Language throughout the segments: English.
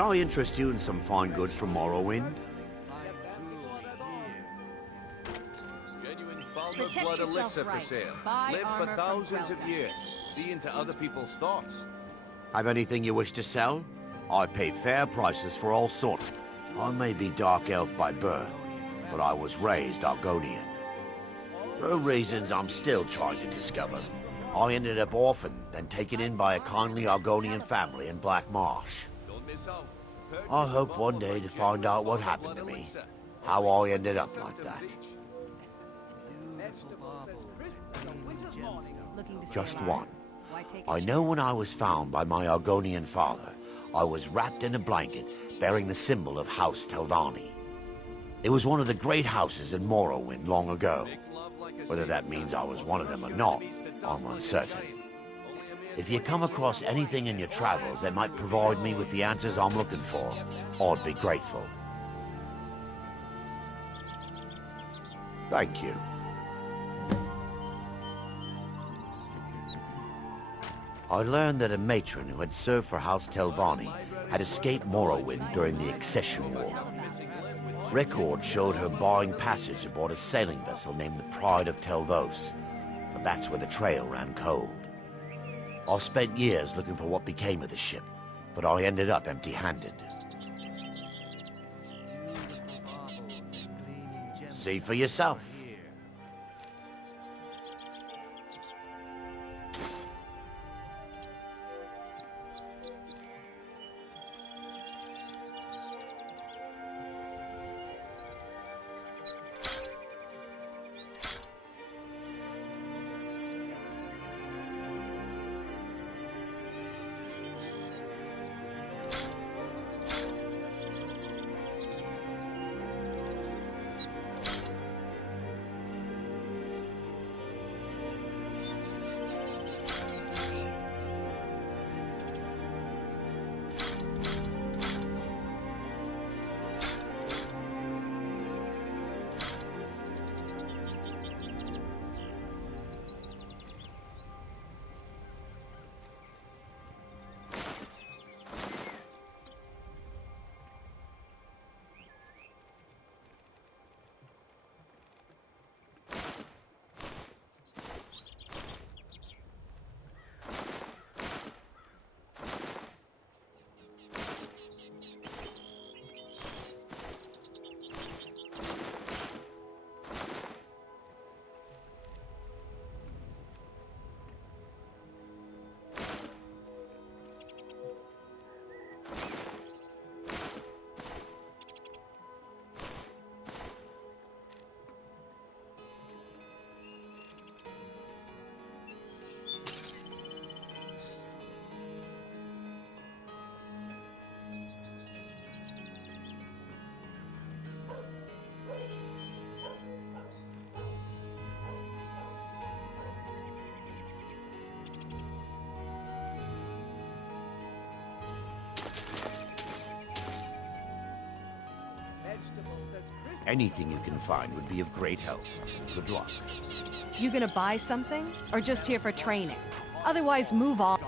Can I interest you in some fine goods from Morrowind? Genuine Falmer's blood elixir for sale. Live for thousands of years. See into other people's thoughts. Have anything you wish to sell? I pay fair prices for all sorts. I may be Dark Elf by birth, but I was raised Argonian. For reasons I'm still trying to discover, I ended up orphaned, then taken in by a kindly Argonian family in Black Marsh. I hope one day to find out what happened to me, how I ended up like that. Just one. I know when I was found by my Argonian father, I was wrapped in a blanket bearing the symbol of House Telvanni. It was one of the great houses in Morrowind long ago. Whether that means I was one of them or not, I'm uncertain. If you come across anything in your travels that might provide me with the answers I'm looking for, I'd be grateful. Thank you. I learned that a matron who had served for House Telvanni had escaped Morrowind during the Accession War. Records showed her buying passage aboard a sailing vessel named the Pride of Telvos, but that's where the trail ran cold. I spent years looking for what became of the ship, but I ended up empty-handed. See for yourself. Anything you can find would be of great help. Good luck. You gonna buy something? Or just here for training? Otherwise, move on.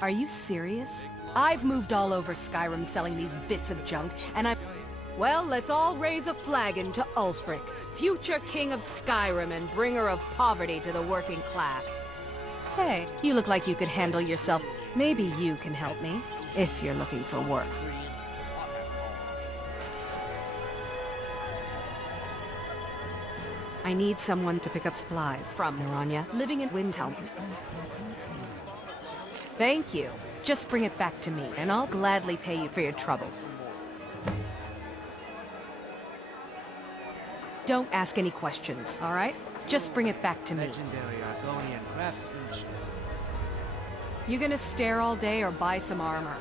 Are you serious? I've moved all over Skyrim selling these bits of junk, and I'm... Well, let's all raise a flagon to Ulfric, future king of Skyrim and bringer of poverty to the working class. Say, you look like you could handle yourself. Maybe you can help me, if you're looking for work. I need someone to pick up supplies from Naranya, living in Windhelm. Thank you. Just bring it back to me, and I'll gladly pay you for your trouble. Don't ask any questions, all right? Just bring it back to me. Legendary Argonian craftsmanship. You gonna stare all day or buy some armor?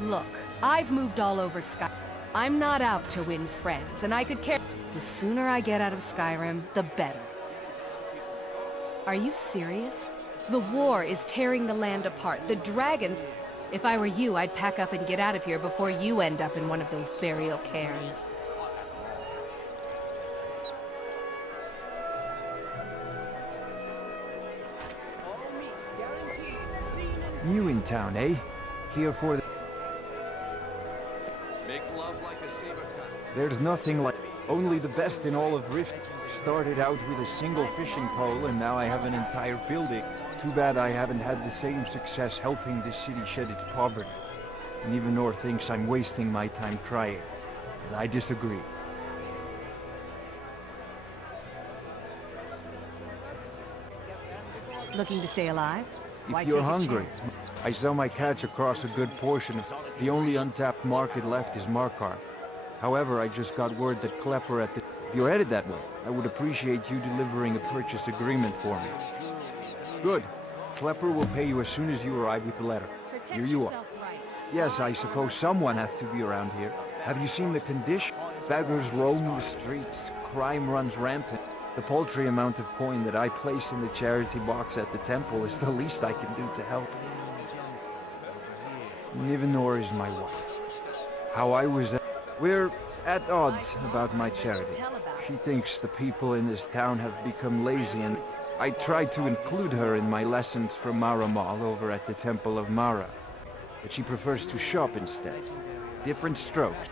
Look, I've moved all over Skyrim. I'm not out to win friends, and I could care. The sooner I get out of Skyrim, the better. Are you serious? The war is tearing the land apart. The dragons... If I were you, I'd pack up and get out of here before you end up in one of those burial cairns. New in town, eh? here for the... Make love like a saber cut. There's nothing like... Only the best in all of Rift. Started out with a single fishing pole and now I have an entire building. Too bad I haven't had the same success helping this city shed its poverty. And even Nor thinks I'm wasting my time trying. But I disagree. Looking to stay alive? Why If you're take a hungry, chance? I sell my catch across a good portion of... The only untapped market left is Markarth. However, I just got word that Klepper at the... If you're headed that way, I would appreciate you delivering a purchase agreement for me. Good. Klepper will pay you as soon as you arrive with the letter. Protect Here you are. yourself right. Yes, I suppose someone has to be around here. Have you seen the condition? Beggars roam the streets, crime runs rampant. The paltry amount of coin that I place in the charity box at the temple is the least I can do to help. Nivenor is my wife. How I was... We're at odds about my charity. She thinks the people in this town have become lazy and I tried to include her in my lessons from Maramal over at the Temple of Mara. But she prefers to shop instead. Different strokes.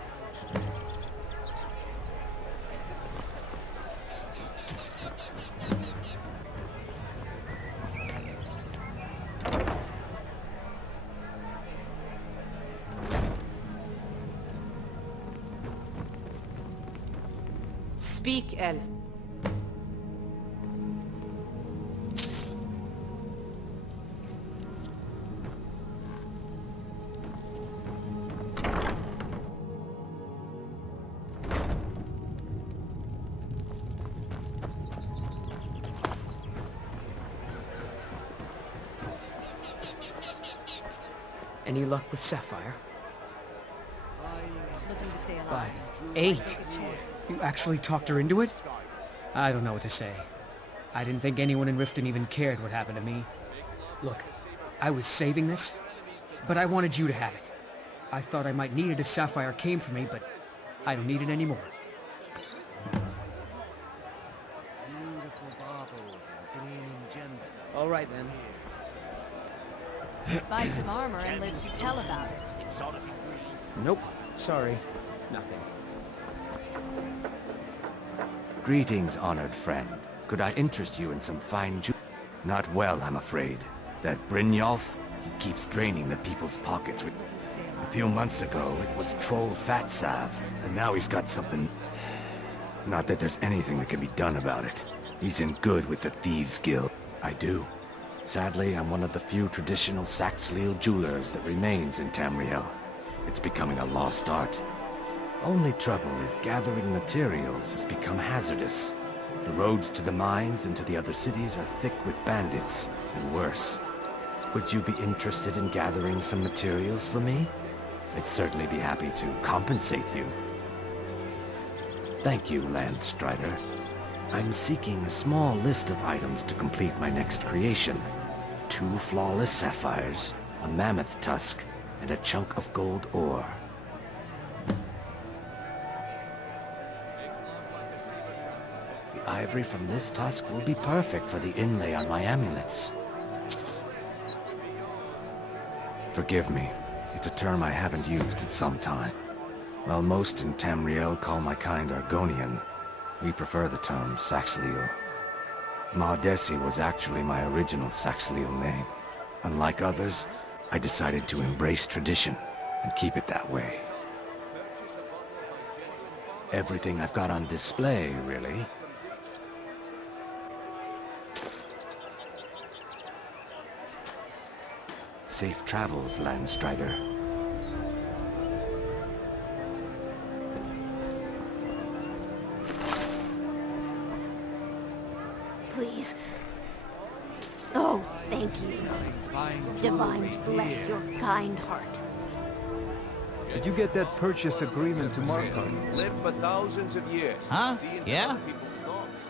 Speak, elf. Any luck with Sapphire? Looking to stay alive. By 8. You actually talked her into it? I don't know what to say. I didn't think anyone in Riften even cared what happened to me. Look, I was saving this, but I wanted you to have it. I thought I might need it if Sapphire came for me, but I don't need it anymore. Beautiful baubles and gleaming gemstones. All right then. Buy some armor and live to tell about it. Nope. Sorry. Nothing. Greetings, honored friend. Could I interest you in some fine Not well, I'm afraid. That Brynjolf, he keeps draining the people's pockets with... A few months ago, it was Troll Fatsav, and now he's got something... Not that there's anything that can be done about it. He's in good with the Thieves' Guild. I do. Sadly, I'm one of the few traditional Saxhleel jewelers that remains in Tamriel. It's becoming a lost art. Only trouble is gathering materials has become hazardous. The roads to the mines and to the other cities are thick with bandits, and worse. Would you be interested in gathering some materials for me? I'd certainly be happy to compensate you. Thank you, Landstrider. I'm seeking a small list of items to complete my next creation. 2 flawless sapphires, a mammoth tusk, and a chunk of gold ore. The ivory from this tusk will be perfect for the inlay on my amulets. Forgive me, it's a term I haven't used in some time. While most in Tamriel call my kind Argonian, we prefer the term Saxhleel. Maudesi was actually my original Saxhleel name. Unlike others, I decided to embrace tradition and keep it that way. Everything I've got on display, really. Safe travels, Landstrider. Please. Oh, thank you. Fine Divines jewelry bless here. your kind heart. Did you get that purchase agreement to Markarth? Live for thousands of years. Huh? See into Yeah? other people's thoughts.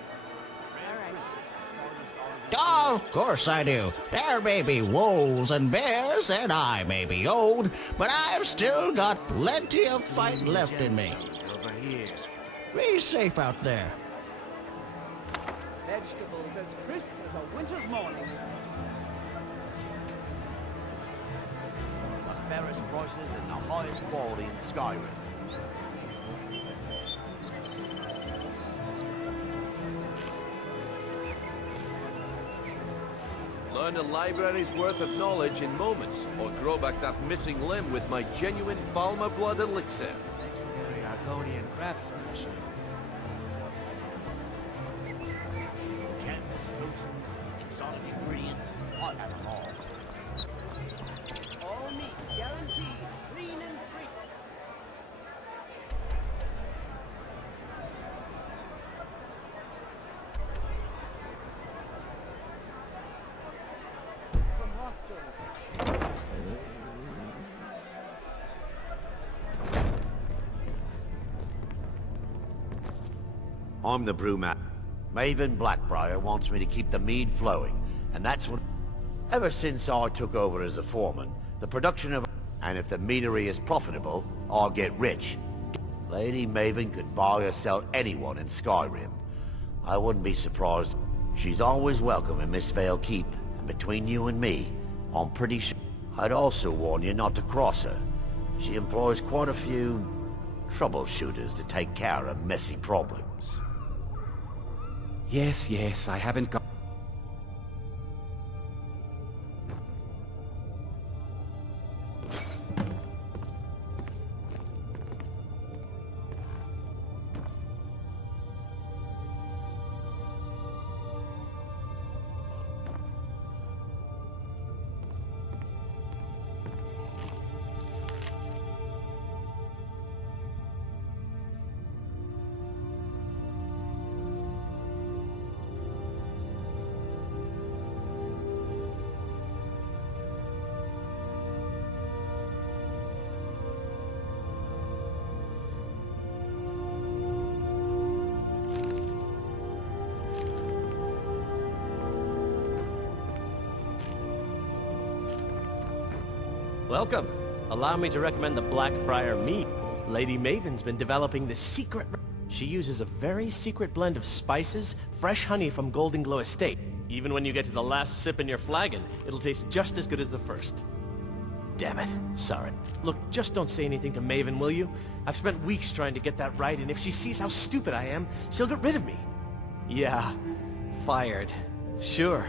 Oh, of course I do. There may be wolves and bears, and I may be old, but I've still got plenty of fight left in me. Over here. Be safe out there. Vegetables as crisp as a winter's morning. fairest prices and the highest quality in Skyrim. Learn a library's worth of knowledge in moments, or grow back that missing limb with my genuine Falmer blood elixir. Legendary Argonian craftsmanship. Gems, potions, exotic ingredients, I have them all. All meats guaranteed, clean and free. I'm the brewmaster. Maven Blackbriar wants me to keep the mead flowing, and that's what... Ever since I took over as a foreman, the production of... And if the meadery is profitable, I'll get rich. Lady Maven could buy or sell anyone in Skyrim. I wouldn't be surprised. She's always welcome in Mistveil Keep, and between you and me, I'm pretty sure... I'd also warn you not to cross her. She employs quite a few... troubleshooters to take care of messy problems. Yes, I haven't got... Welcome. Allow me to recommend the Blackbriar mead. Lady Maven's been developing the secret... She uses a very secret blend of spices, fresh honey from Golden Glow Estate. Even when you get to the last sip in your flagon, it'll taste just as good as the first. Damn it. Sorry. Look, just don't say anything to Maven, will you? I've spent weeks trying to get that right, and if she sees how stupid I am, she'll get rid of me. Yeah. Fired. Sure.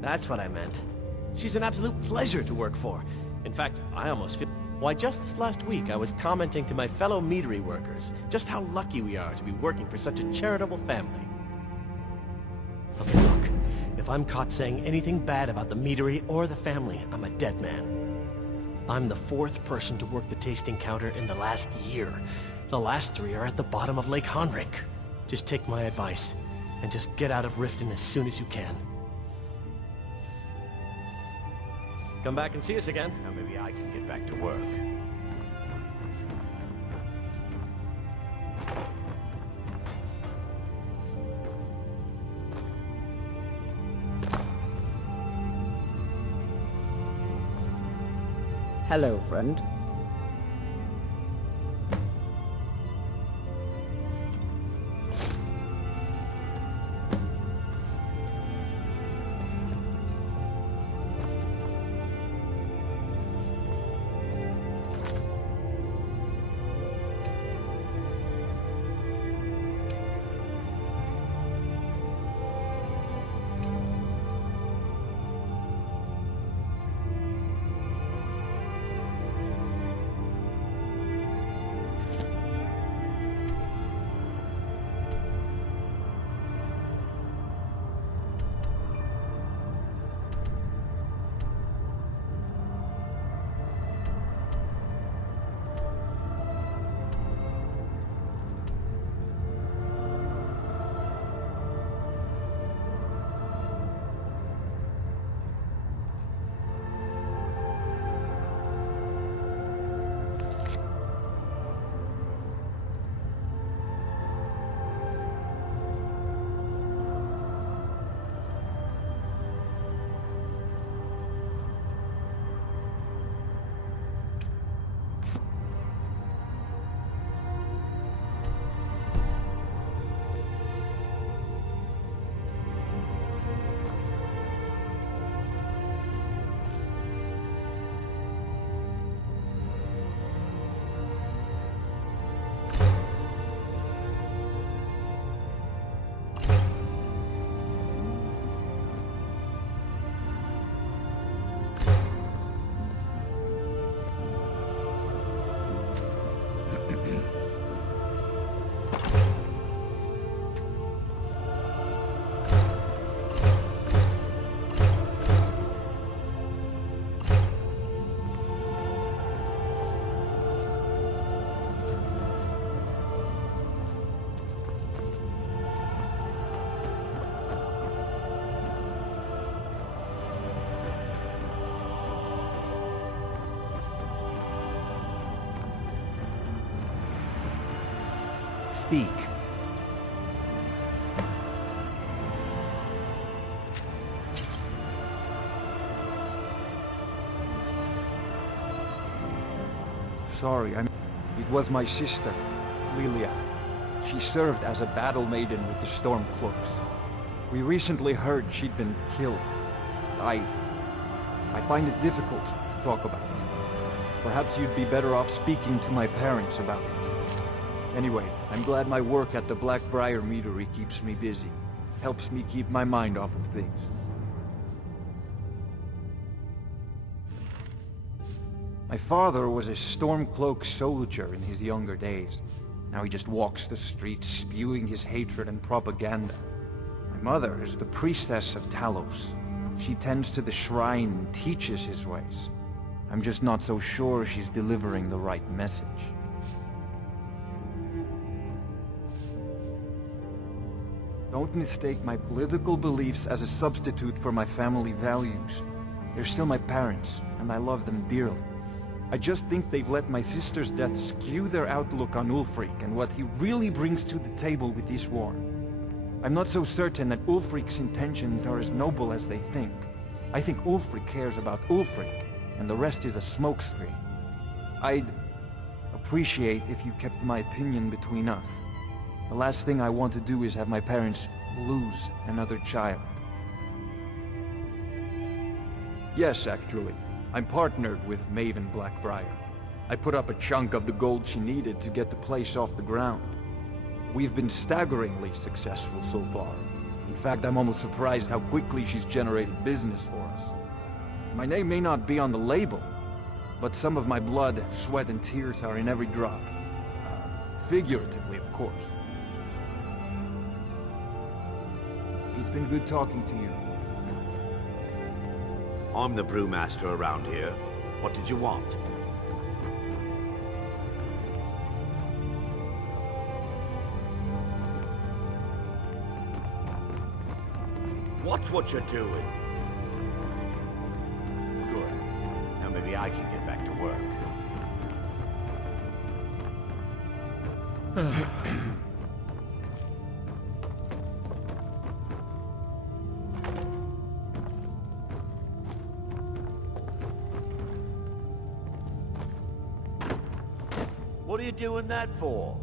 That's what I meant. She's an absolute pleasure to work for. In fact, I almost feel... Why, just this last week, I was commenting to my fellow meadery workers just how lucky we are to be working for such a charitable family. Okay, look. If I'm caught saying anything bad about the meadery or the family, I'm a dead man. I'm the 4th person to work the tasting counter in the last year. The last 3 are at the bottom of Lake Honrik. Just take my advice, and just get out of Riften as soon as you can. Come back and see us again. Now maybe I can get back to work. Hello, friend. Speak. Sorry, It was my sister, Lilia. She served as a battle maiden with the Stormcloaks. We recently heard she'd been killed. I find it difficult to talk about it. Perhaps you'd be better off speaking to my parents about it. Anyway, I'm glad my work at the Blackbriar Meadery keeps me busy. Helps me keep my mind off of things. My father was a Stormcloak soldier in his younger days. Now he just walks the streets spewing his hatred and propaganda. My mother is the priestess of Talos. She tends to the shrine and teaches his ways. I'm just not so sure she's delivering the right message. Don't mistake my political beliefs as a substitute for my family values. They're still my parents, and I love them dearly. I just think they've let my sister's death skew their outlook on Ulfric and what he really brings to the table with this war. I'm not so certain that Ulfric's intentions are as noble as they think. I think Ulfric cares about Ulfric, and the rest is a smokescreen. I'd appreciate if you kept my opinion between us. The last thing I want to do is have my parents lose another child. Yes, actually. I'm partnered with Maven Blackbriar. I put up a chunk of the gold she needed to get the place off the ground. We've been staggeringly successful so far. In fact, I'm almost surprised how quickly she's generated business for us. My name may not be on the label, but some of my blood, sweat, and tears are in every drop. Figuratively, of course. It's been good talking to you. I'm the brewmaster around here. What did you want? Watch what you're doing. Good. Now maybe I can get back to work. What are you doing that for?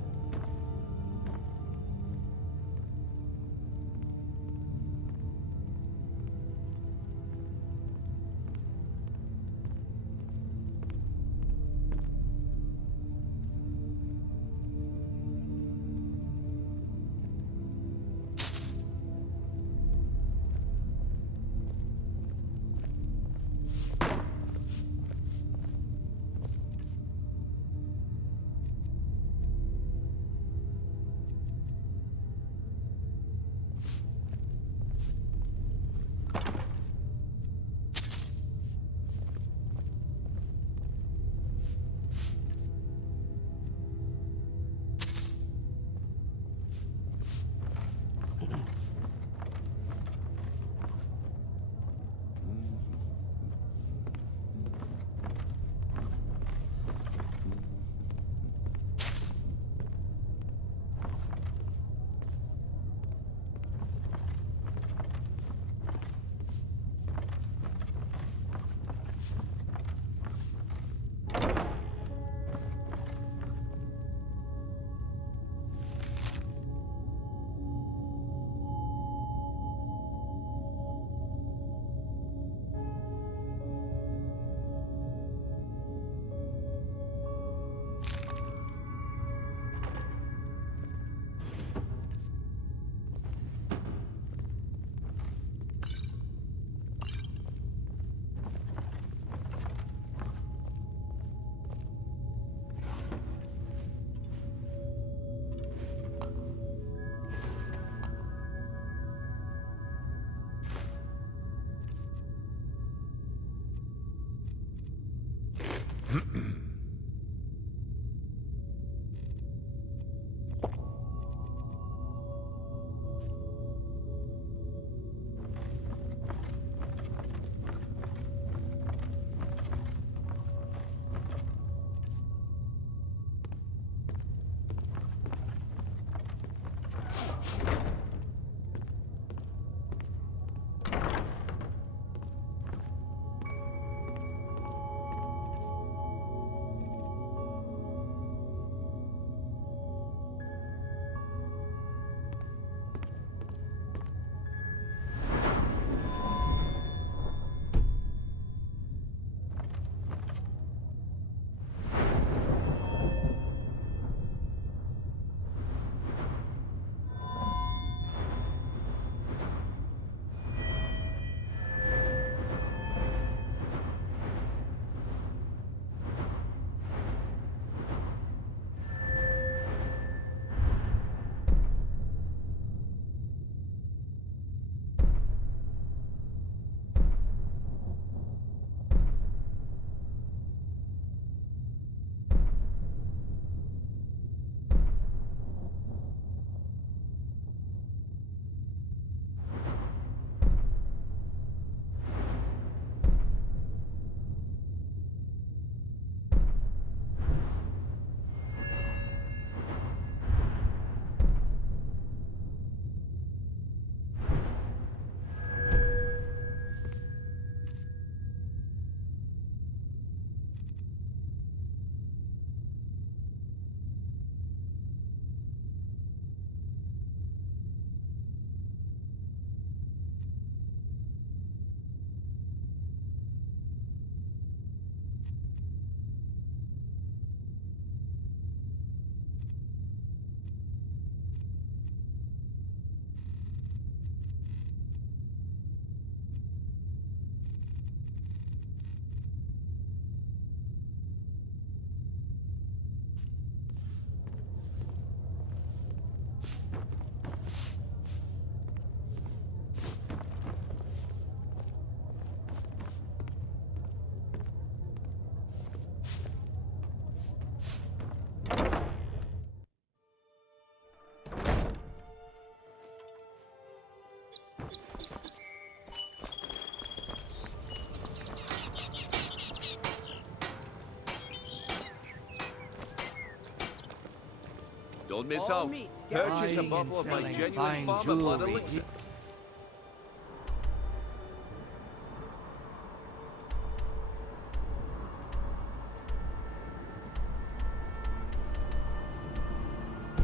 Don't miss All out. meats Purchase a buying bottle and of my selling genuine fine farmer blood jewelry. elixir.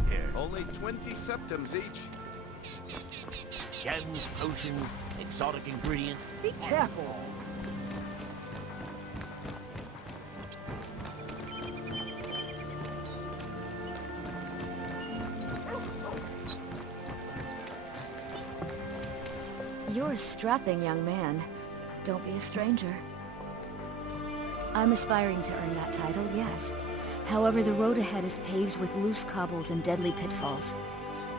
Here. Only 20 septums each. Gems, potions, exotic ingredients. Be careful. You're a strapping young man. Don't be a stranger. I'm aspiring to earn that title, yes. However, the road ahead is paved with loose cobbles and deadly pitfalls.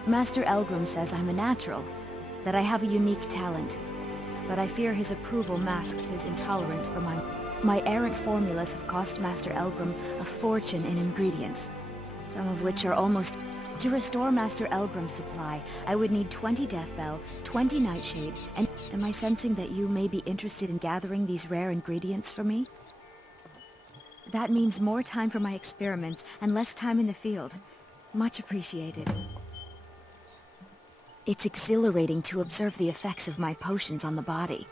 Master Elgrim says I'm a natural, that I have a unique talent. But I fear his approval masks his intolerance for my errant formulas have cost Master Elgrim a fortune in ingredients, some of which are almost... To restore Master Elgrim's supply, I would need 20 Deathbell, 20 Nightshade, and... Am I sensing that you may be interested in gathering these rare ingredients for me? That means more time for my experiments and less time in the field. Much appreciated. It's exhilarating to observe the effects of my potions on the body.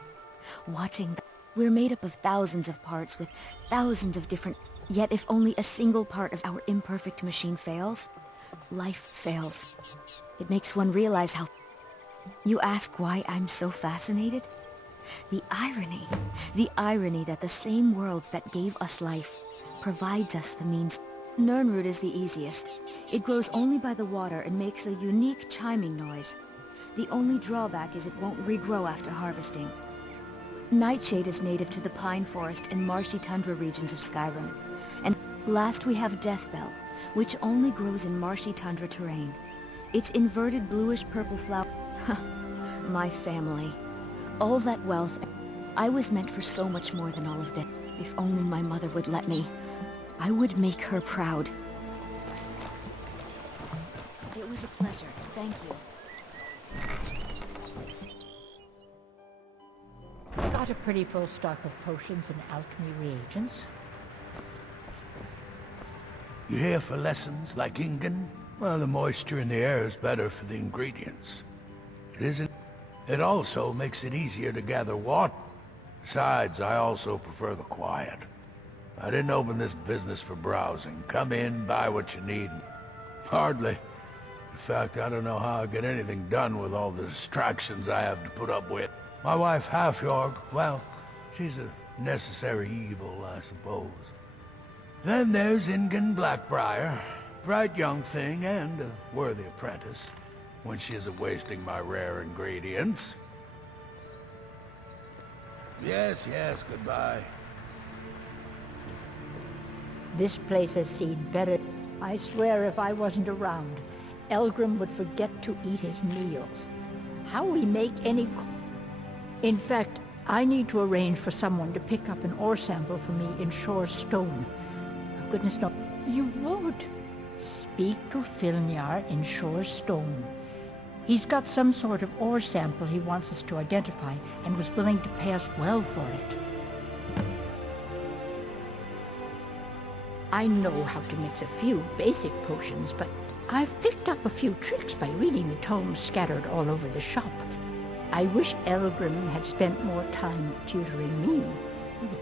We're made up of thousands of parts with thousands of different... Yet if only a single part of our imperfect machine fails, life fails. It makes one realize how... You ask why I'm so fascinated? The irony that the same world that gave us life provides us the means. Nirnroot is the easiest. It grows only by the water and makes a unique chiming noise. The only drawback is it won't regrow after harvesting. Nightshade is native to the pine forest and marshy tundra regions of Skyrim. And last we have Deathbell, which only grows in marshy tundra terrain. Its inverted bluish-purple flower... My family. All that wealth... I was meant for so much more than all of this. If only my mother would let me. I would make her proud. It was a pleasure. Thank you. Got a pretty full stock of potions and alchemy reagents. You here for lessons like Ingen? Well, the moisture in the air is better for the ingredients. It isn't. It also makes it easier to gather water. Besides, I also prefer the quiet. I didn't open this business for browsing. Come in, buy what you need. Hardly. In fact, I don't know how I get anything done with all the distractions I have to put up with. My wife, Halfjorg, well, she's a necessary evil, I suppose. Then there's Ingen Blackbriar. Bright young thing and a worthy apprentice, when she isn't wasting my rare ingredients. Yes, goodbye. This place has seen better. I swear if I wasn't around, Elgrim would forget to eat his meals. How we make any... In fact, I need to arrange for someone to pick up an ore sample for me in Shore Stone. For goodness no... You would. Speak to Filnyar in Shore Stone. He's got some sort of ore sample he wants us to identify and was willing to pay us well for it. I know how to mix a few basic potions, but I've picked up a few tricks by reading the tomes scattered all over the shop. I wish Elgrim had spent more time tutoring me.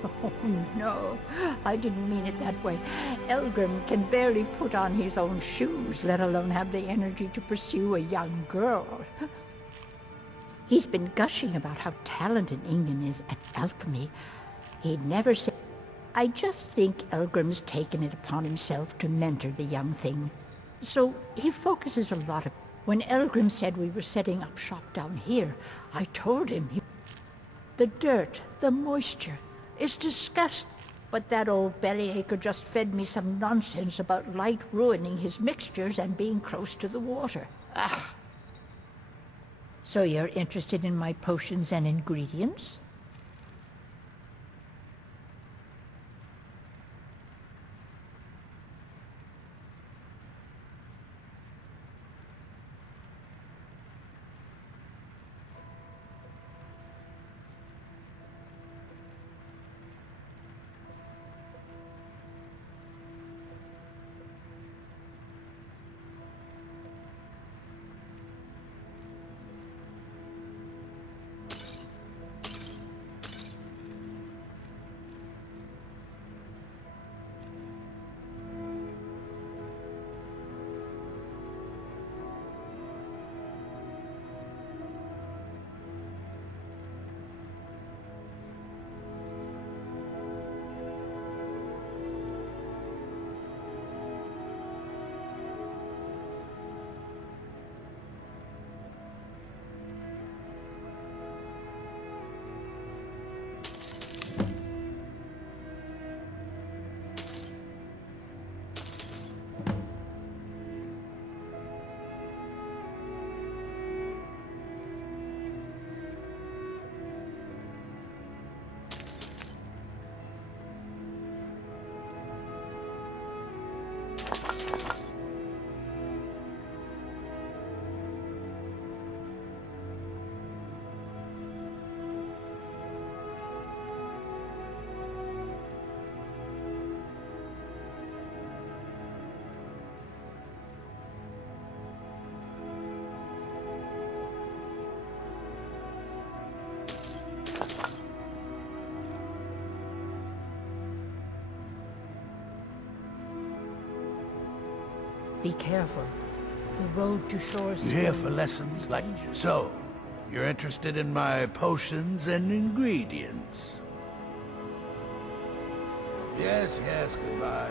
Oh no, I didn't mean it that way. Elgrim can barely put on his own shoes, let alone have the energy to pursue a young girl. He's been gushing about how talented Ingen is at alchemy. He'd never say... I just think Elgrim's taken it upon himself to mentor the young thing. So he focuses a lot of... When Elgrim said we were setting up shop down here, I told him the dirt, the moisture, it's disgusting. But that old bellyacre just fed me some nonsense about light ruining his mixtures and being close to the water. Ah. So you're interested in my potions and ingredients? Be careful. The road to shore is... You here for lessons like... So, you're interested in my potions and ingredients? Yes, yes, goodbye.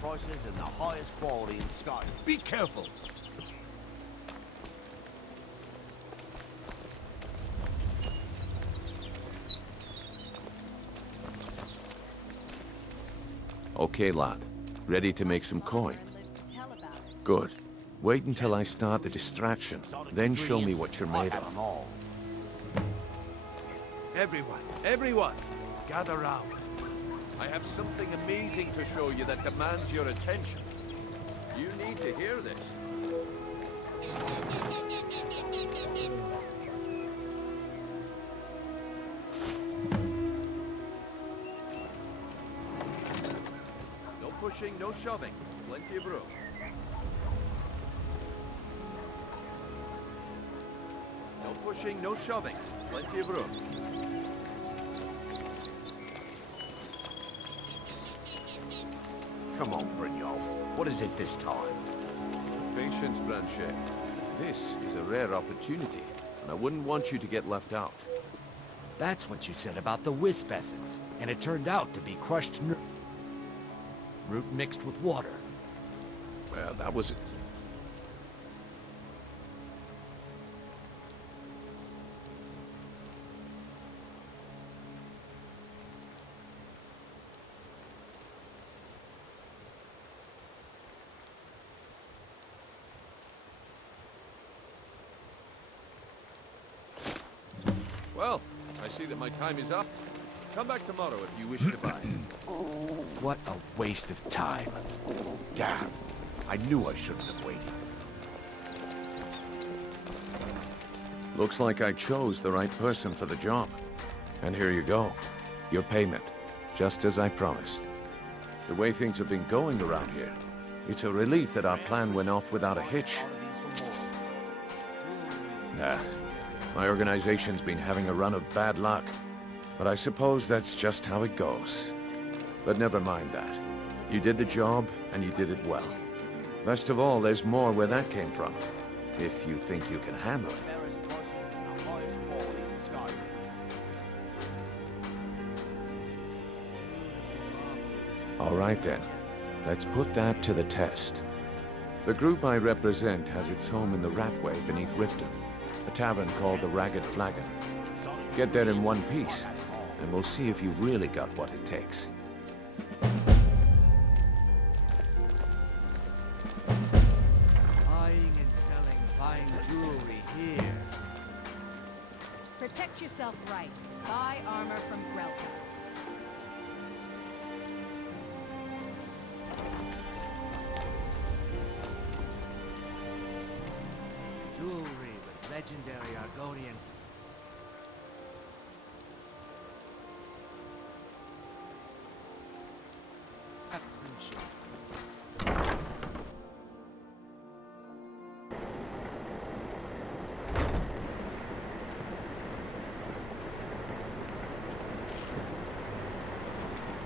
Prices and the highest quality in Skyrim. Be careful! Okay, lad. Ready to make some coin? Good. Wait until I start the distraction, then show me what you're made of. Everyone, gather round. I have something amazing to show you that demands your attention. You need to hear this. No pushing, no shoving. Plenty of room. No pushing, no shoving. Plenty of room. Come on, Brynjolf. What is it this time? Patience, Branche. This is a rare opportunity, and I wouldn't want you to get left out. That's what you said about the wisp essence, and it turned out to be crushed root mixed with water. Well, that was... Well, I see that my time is up. Come back tomorrow if you wish to buy. What a waste of time. Damn. I knew I shouldn't have waited. Looks like I chose the right person for the job. And here you go. Your payment. Just as I promised. The way things have been going around here, it's a relief that our plan went off without a hitch. Nah. My organization's been having a run of bad luck. But I suppose that's just how it goes. But never mind that. You did the job, and you did it well. Best of all, there's more where that came from. If you think you can handle it. All right then. Let's put that to the test. The group I represent has its home in the Ratway beneath Riften, a tavern called the Ragged Flagon. Get there in one piece, and we'll see if you really got what it takes. Buying and selling fine jewelry here. Protect yourself right. Buy armor from Grelka. Jewelry with legendary Argonian craftsmanship.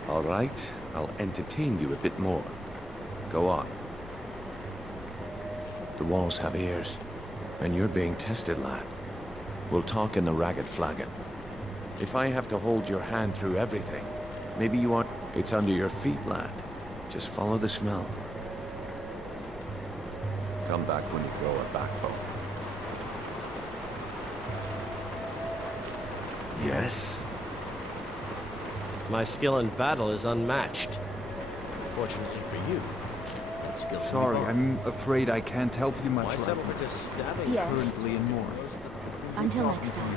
All right, I'll entertain you a bit more. Go on. The walls have ears, and you're being tested, lad. We'll talk in the Ragged Flagon. If I have to hold your hand through everything, maybe you aren't... It's under your feet, lad. Just follow the smell. Come back when you grow a backbone. Yes? My skill in battle is unmatched. Fortunately for you, that skill is Sorry, wrong. I'm afraid I can't help you much Why right settle now. for just stabbing? Yes. Currently and more. Until Talking next to time.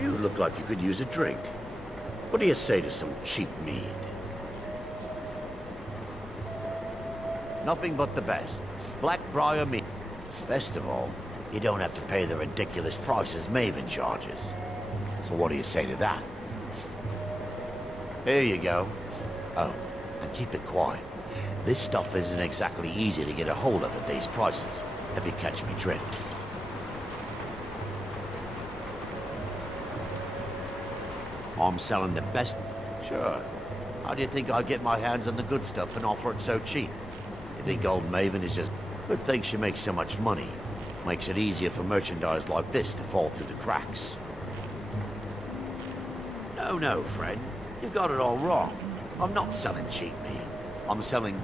you. You look like you could use a drink. What do you say to some cheap mead? Nothing but the best. Blackbriar mead. Best of all, you don't have to pay the ridiculous prices Maven charges. So what do you say to that? Here you go. Oh, and keep it quiet. This stuff isn't exactly easy to get a hold of at these prices, if you catch me drift. I'm selling the best... Sure. How do you think I get my hands on the good stuff and offer it so cheap? You think old Maven is just... Good thing she makes so much money. Makes it easier for merchandise like this to fall through the cracks. No, friend. You've got it all wrong. I'm not selling cheap meat. I'm selling...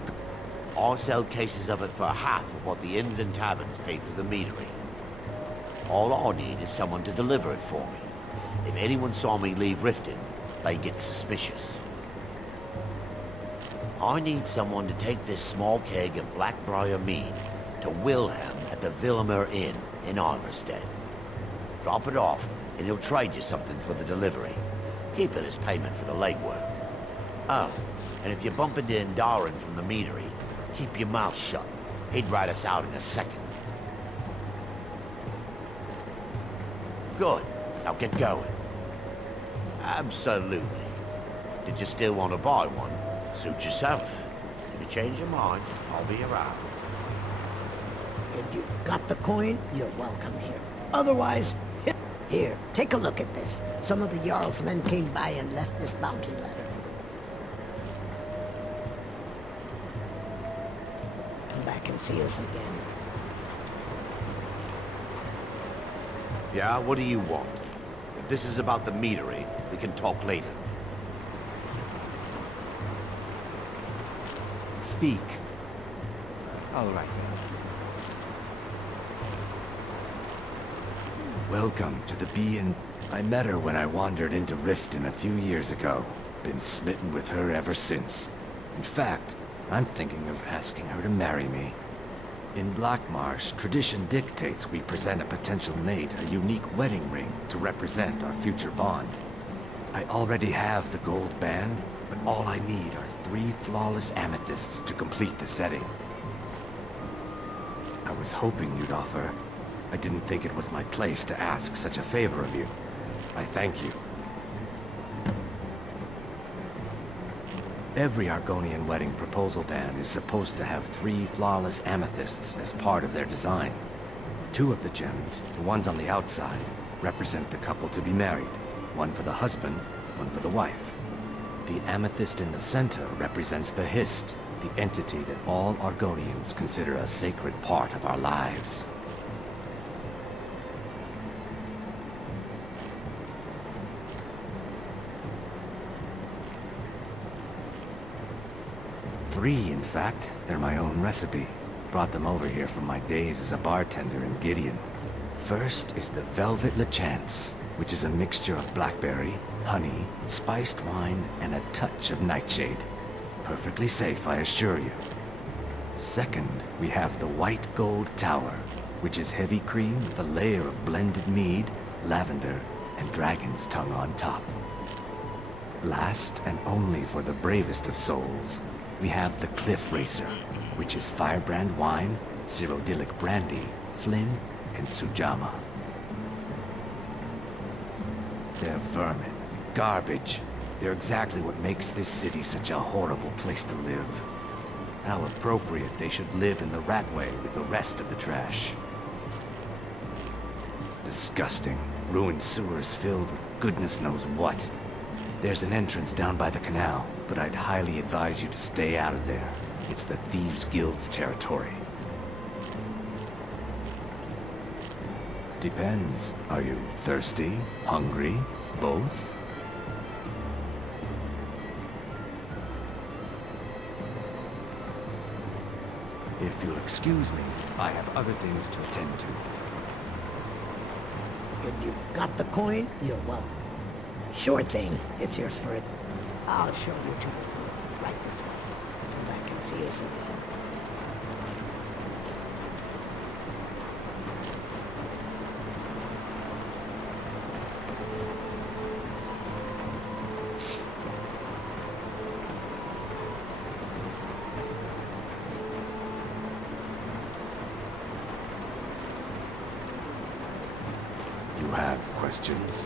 I sell cases of it for half of what the inns and taverns pay through the meadery. All I need is someone to deliver it for me. If anyone saw me leave Riften, they get suspicious. I need someone to take this small keg of Blackbriar mead to Wilhelm at the Villimer Inn in Iverstead. Drop it off, and he'll trade you something for the delivery. Keep it as payment for the legwork. Oh, and if you bump into Indaren from the meadery, keep your mouth shut. He'd rat us out in a second. Good. Now get going. Absolutely. Did you still want to buy one? Suit yourself. If you change your mind, I'll be around. If you've got the coin, you're welcome here. Otherwise, here, take a look at this. Some of the Jarl's men came by and left this bounty letter. Come back and see us again. Yeah, what do you want? If this is about the meadery, we can talk later. Speak. All right, then. Welcome to the Bee Inn. I met her when I wandered into Riften a few years ago. Been smitten with her ever since. In fact, I'm thinking of asking her to marry me. In Blackmarsh, tradition dictates we present a potential mate a unique wedding ring to represent our future bond. I already have the gold band, but all I need are 3 flawless amethysts to complete the setting. I was hoping you'd offer. I didn't think it was my place to ask such a favor of you. I thank you. Every Argonian wedding proposal band is supposed to have 3 flawless amethysts as part of their design. 2 of the gems, the ones on the outside, represent the couple to be married. One for the husband, one for the wife. The amethyst in the center represents the Hist, the entity that all Argonians consider a sacred part of our lives. Three, in fact. They're my own recipe. Brought them over here from my days as a bartender in Gideon. First is the Velvet Lechance, which is a mixture of blackberry, honey, spiced wine, and a touch of nightshade. Perfectly safe, I assure you. Second, we have the White Gold Tower, which is heavy cream with a layer of blended mead, lavender, and dragon's tongue on top. Last, and only for the bravest of souls, we have the Cliff Racer, which is firebrand wine, Cyrodiilic brandy, Flynn, and Sujamma. They're vermin. Garbage. They're exactly what makes this city such a horrible place to live. How appropriate they should live in the Ratway with the rest of the trash. Disgusting. Ruined sewers filled with goodness knows what. There's an entrance down by the canal, but I'd highly advise you to stay out of there. It's the Thieves' Guild's territory. Depends. Are you thirsty? Hungry? Both? If you'll excuse me, I have other things to attend to. If you've got the coin, you're welcome. Sure thing. It's yours for it. I'll show you to your room. Right this way. Come back and see us again. questions.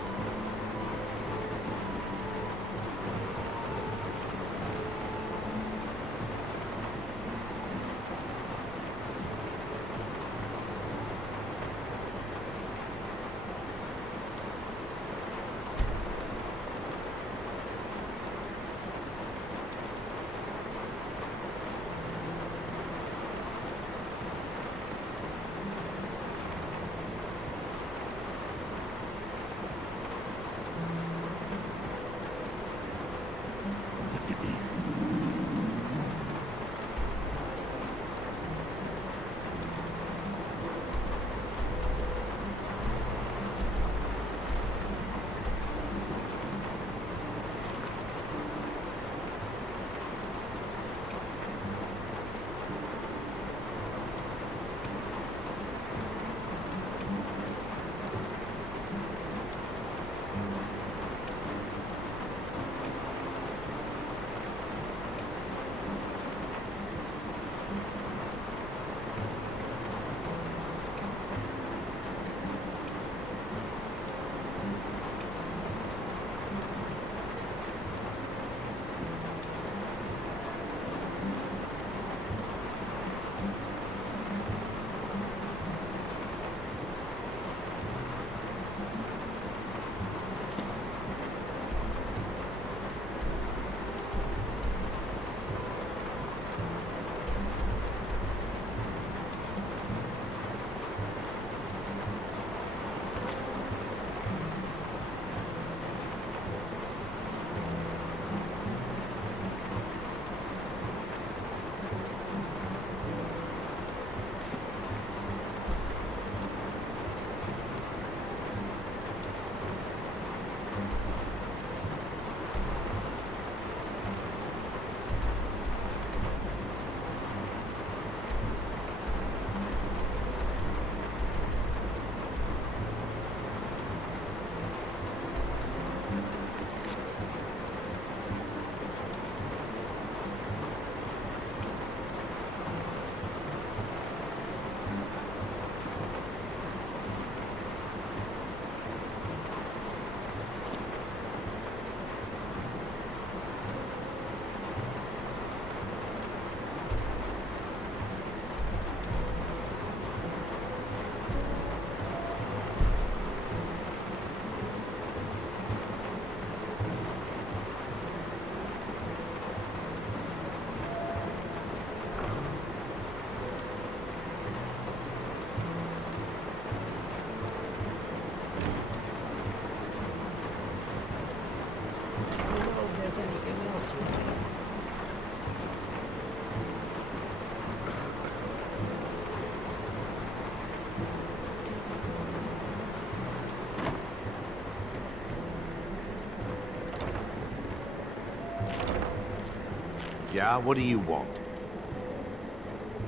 Yeah, what do you want?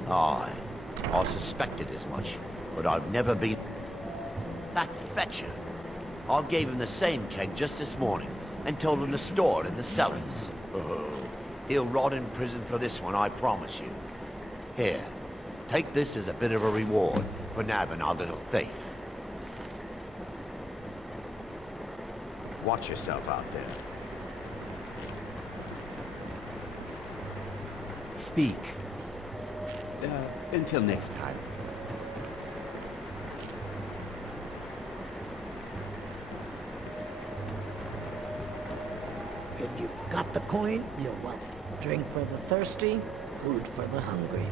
Aye, I suspected as much, but I've never been... That fetcher! I gave him the same keg just this morning, and told him to store it in the cellars. Oh, he'll rot in prison for this one, I promise you. Here, take this as a bit of a reward for nabbing our little thief. Watch yourself out there. Speak. Until next time. If you've got the coin, you're welcome. Drink for the thirsty, food for the hungry.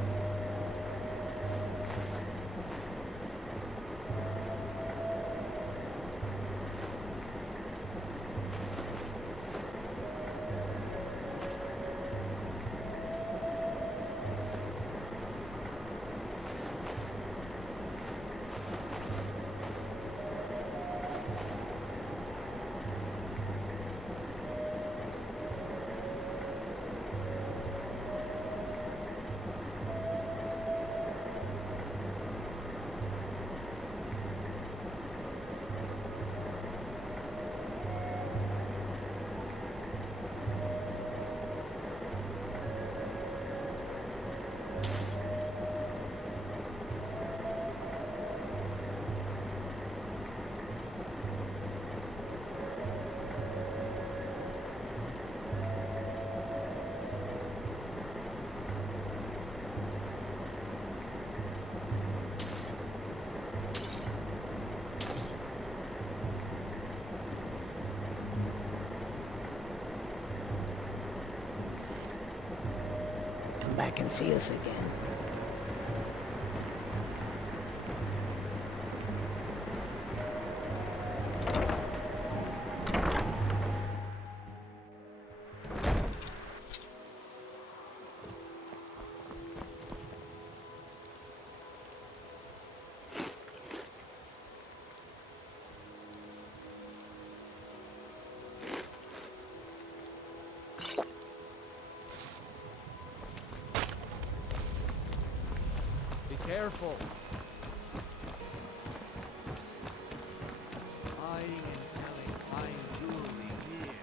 back and see us again. Careful. Buying and selling fine jewelry here.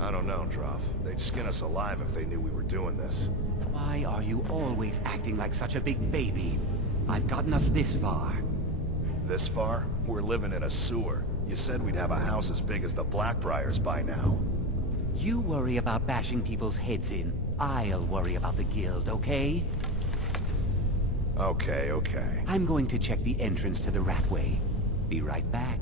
I don't know, Trough. They'd skin us alive if they knew we were doing this. Why are you always acting like such a big baby? I've gotten us this far. This far? We're living in a sewer. You said we'd have a house as big as the Blackbriars by now. You worry about bashing people's heads in. I'll worry about the guild, okay? Okay. I'm going to check the entrance to the Ratway. Be right back.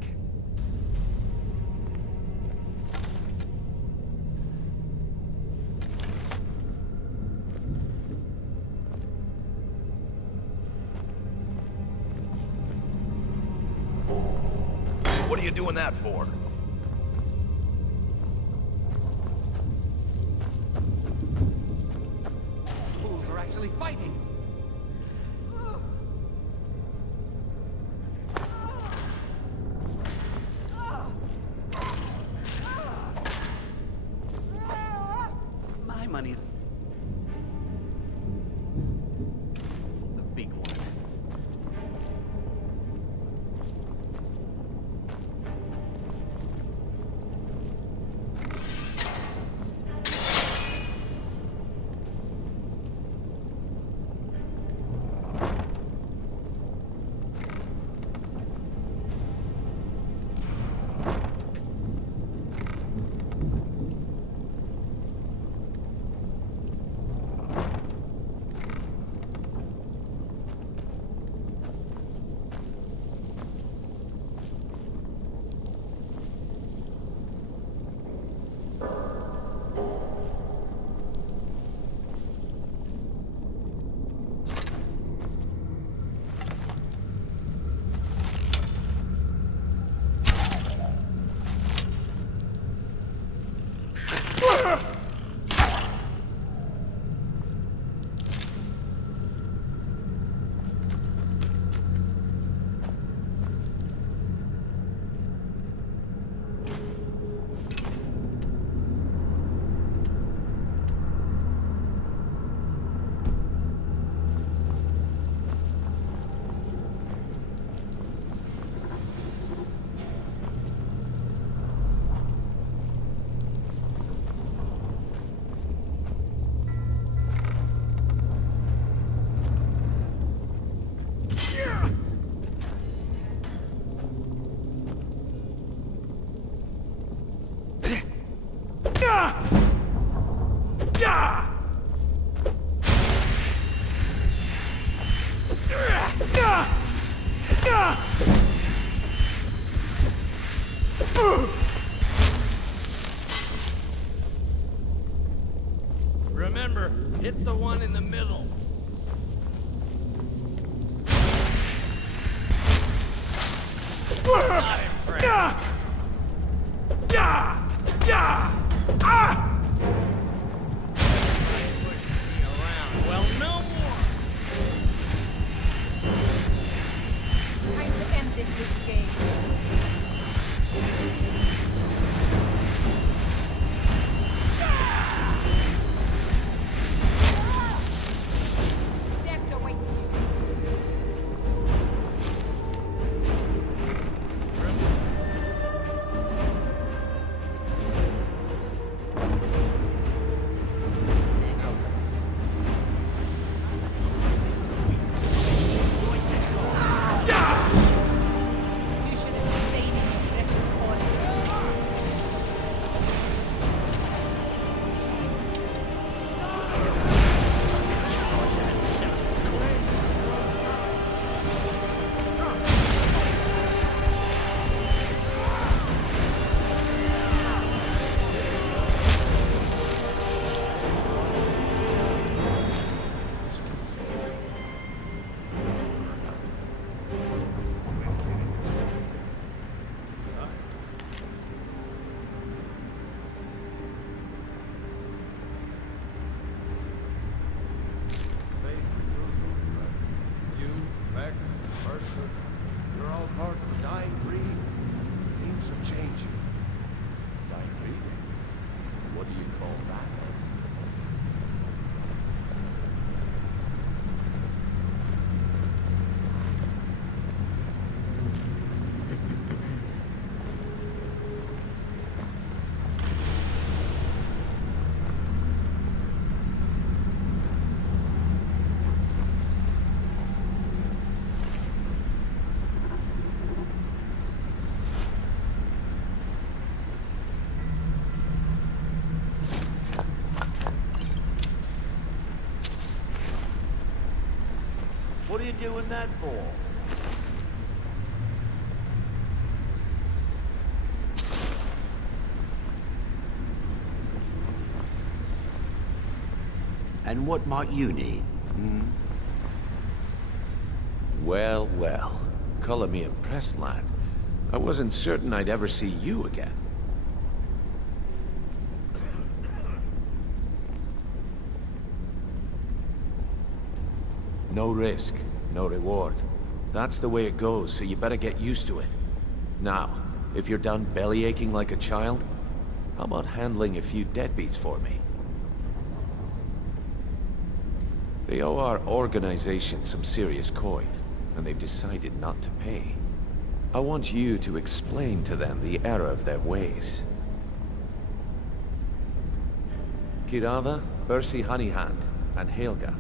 What are you doing that for? These fools are actually fighting! My money. The big one. Hit the one in the middle. Not impressed. Well, no more. Time to end this little game. Death awaits you. You should have stayed in your precious forest. You, Vex, Mercer, you're all part of the dying breed. Things are changing. Dying breed? What do you call that? What are you doing that for? And what might you need? Well, well. Color me impressed, lad. I wasn't certain I'd ever see you again. No risk, no reward. That's the way it goes, so you better get used to it. Now, if you're done belly aching like a child, how about handling a few deadbeats for me? They owe our organization some serious coin, and they've decided not to pay. I want you to explain to them the error of their ways. Kirava, Ursi Honeyhand, and Helga.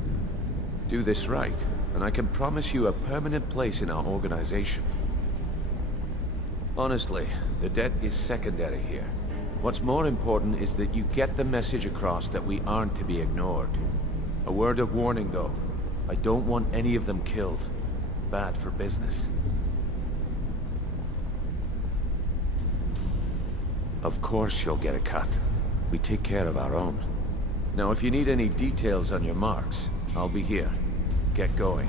Do this right, and I can promise you a permanent place in our organization. Honestly, the debt is secondary here. What's more important is that you get the message across that we aren't to be ignored. A word of warning, though. I don't want any of them killed. Bad for business. Of course you'll get a cut. We take care of our own. Now, if you need any details on your marks, I'll be here. Get going.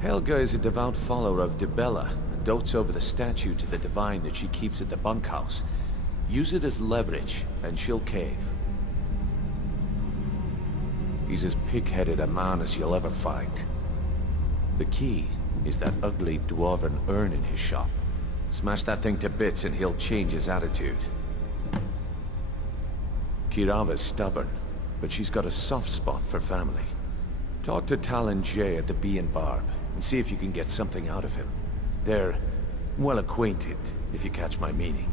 Helga is a devout follower of Dibella and dotes over the statue to the divine that she keeps at the bunkhouse. Use it as leverage, and she'll cave. He's as pig-headed a man as you'll ever find. The key is that ugly dwarven urn in his shop. Smash that thing to bits and he'll change his attitude. Kirava's stubborn, but she's got a soft spot for family. Talk to Talon Jay at the Bee and Barb, and see if you can get something out of him. They're well acquainted, if you catch my meaning.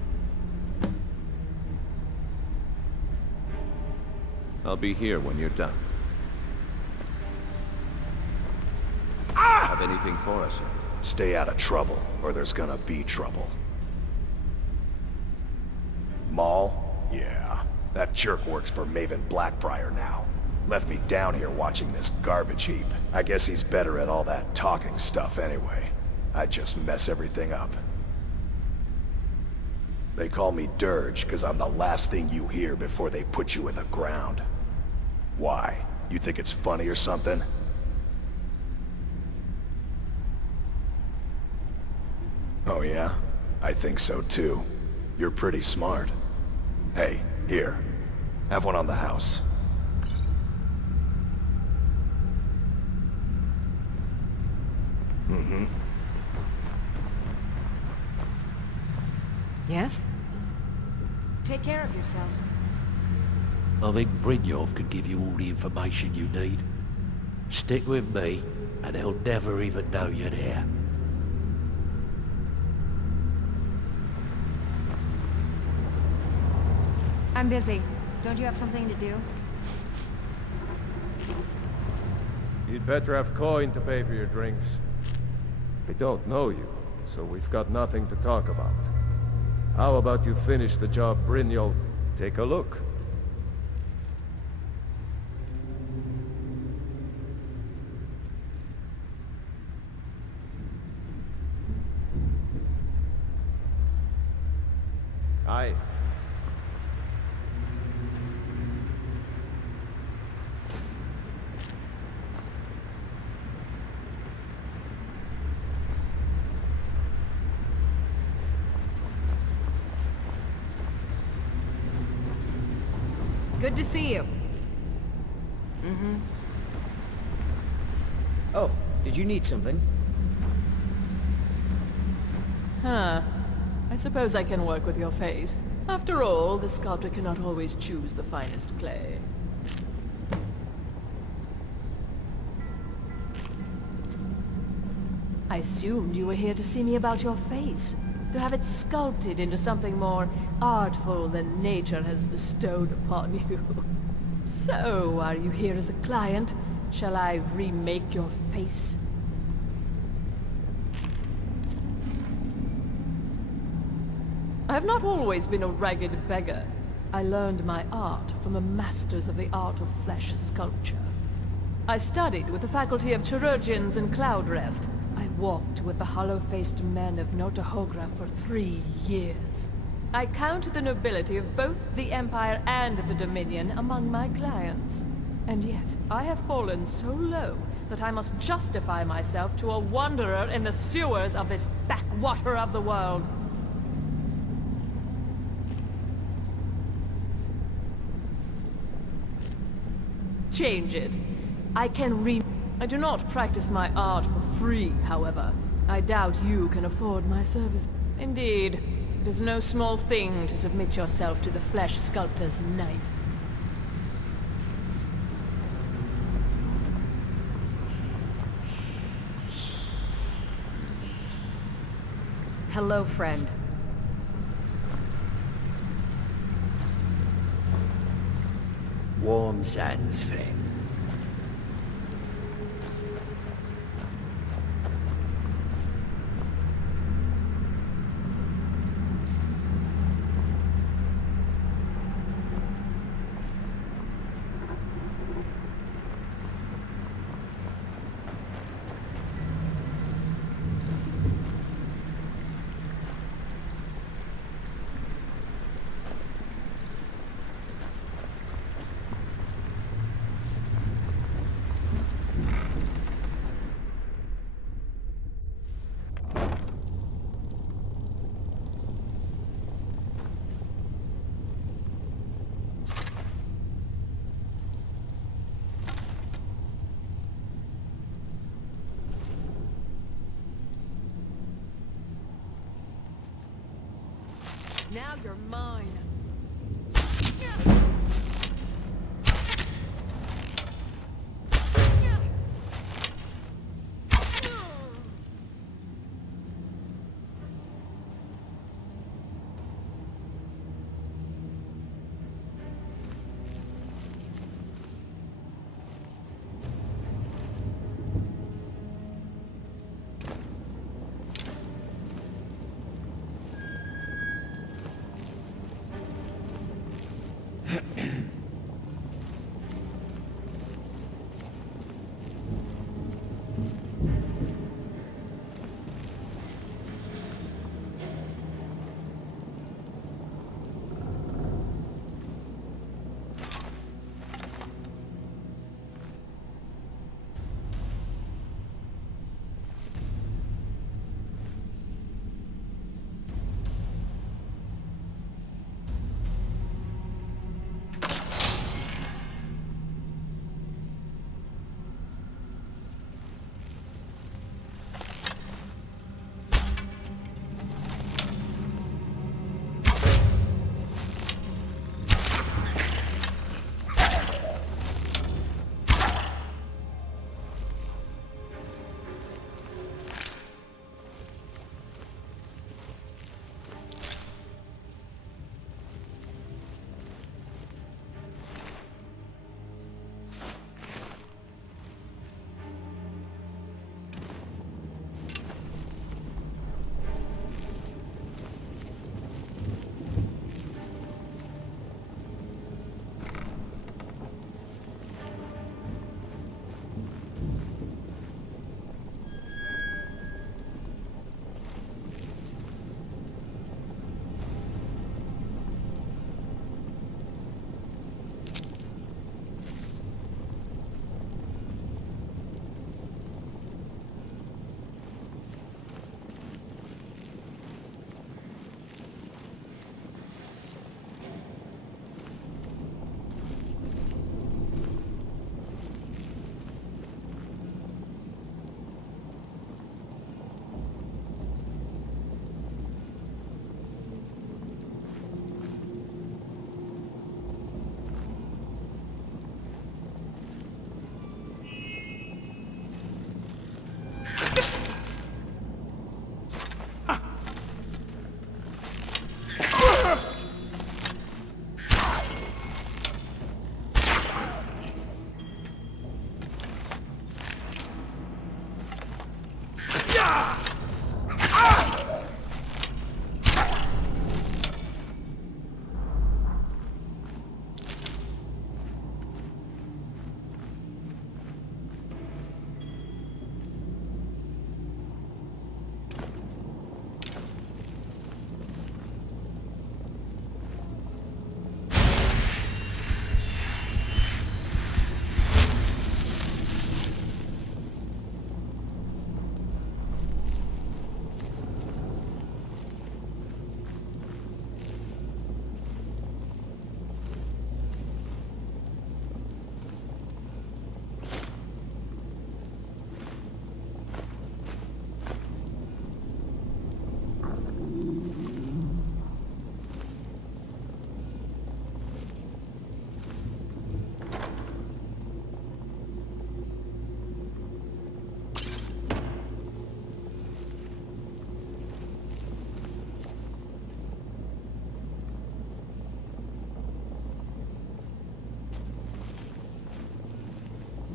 I'll be here when you're done. Have anything for us? Stay out of trouble, or there's gonna be trouble. Maul? Yeah. That jerk works for Maven Blackbriar now. Left me down here watching this garbage heap. I guess he's better at all that talking stuff anyway. I just mess everything up. They call me Dirge, because I'm the last thing you hear before they put you in the ground. Why? You think it's funny or something? Oh yeah? I think so too. You're pretty smart. Hey, here. Have one on the house. Mm-hmm. Yes? Take care of yourself. I think Brynjolf could give you all the information you need. Stick with me, and they'll never even know you're there. I'm busy. Don't you have something to do? You'd better have coin to pay for your drinks. I don't know you, so we've got nothing to talk about. How about you finish the job, Brynjolf? Take a look. Aye. Good to see you. Mm-hmm. Oh, did you need something? Huh. I suppose I can work with your face. After all, the sculptor cannot always choose the finest clay. I assumed you were here to see me about your face. To have it sculpted into something more artful than nature has bestowed upon you. So, are you here as a client? Shall I remake your face? I have not always been a ragged beggar. I learned my art from the masters of the art of flesh sculpture. I studied with the faculty of chirurgeons in Cloudrest. I walked with the hollow-faced men of Notahogra for 3 years. I count the nobility of both the Empire and the Dominion among my clients. And yet, I have fallen so low that I must justify myself to a wanderer in the sewers of this backwater of the world. Change it. I do not practice my art for free, however. I doubt you can afford my service. Indeed, it is no small thing to submit yourself to the flesh sculptor's knife. Hello, friend. Warm sands, friend. Now you're mine.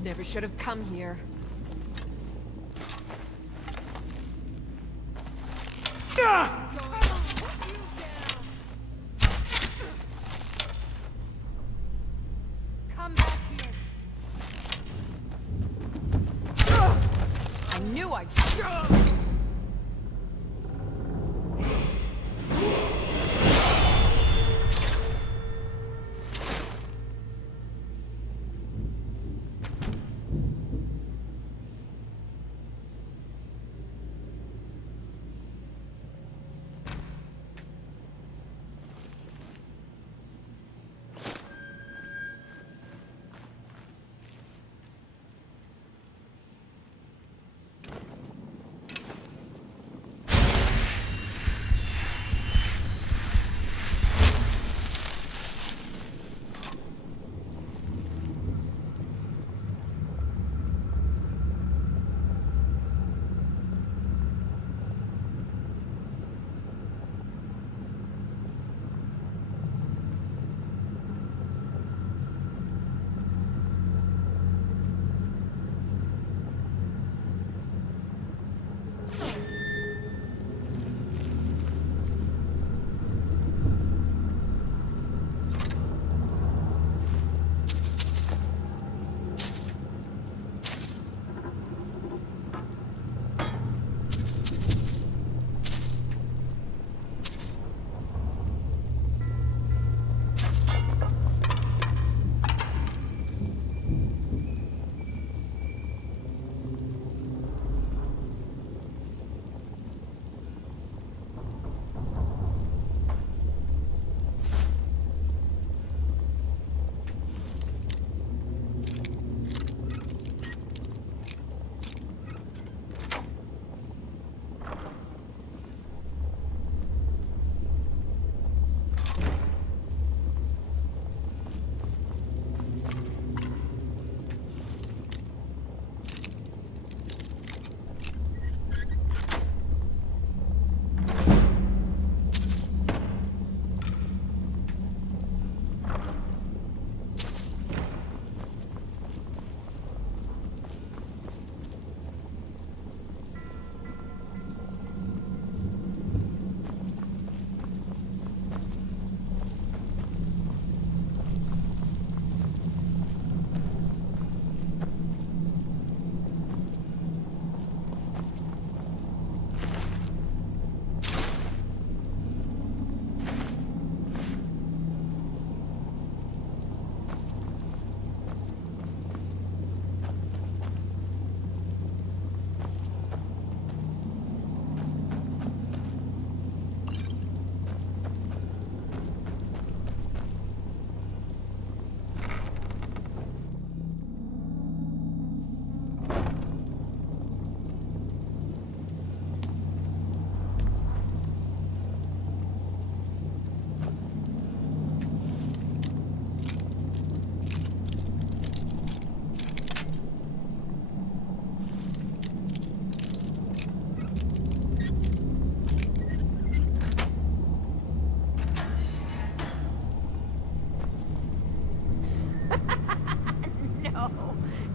Never should have come here. Come back here. I knew I'd...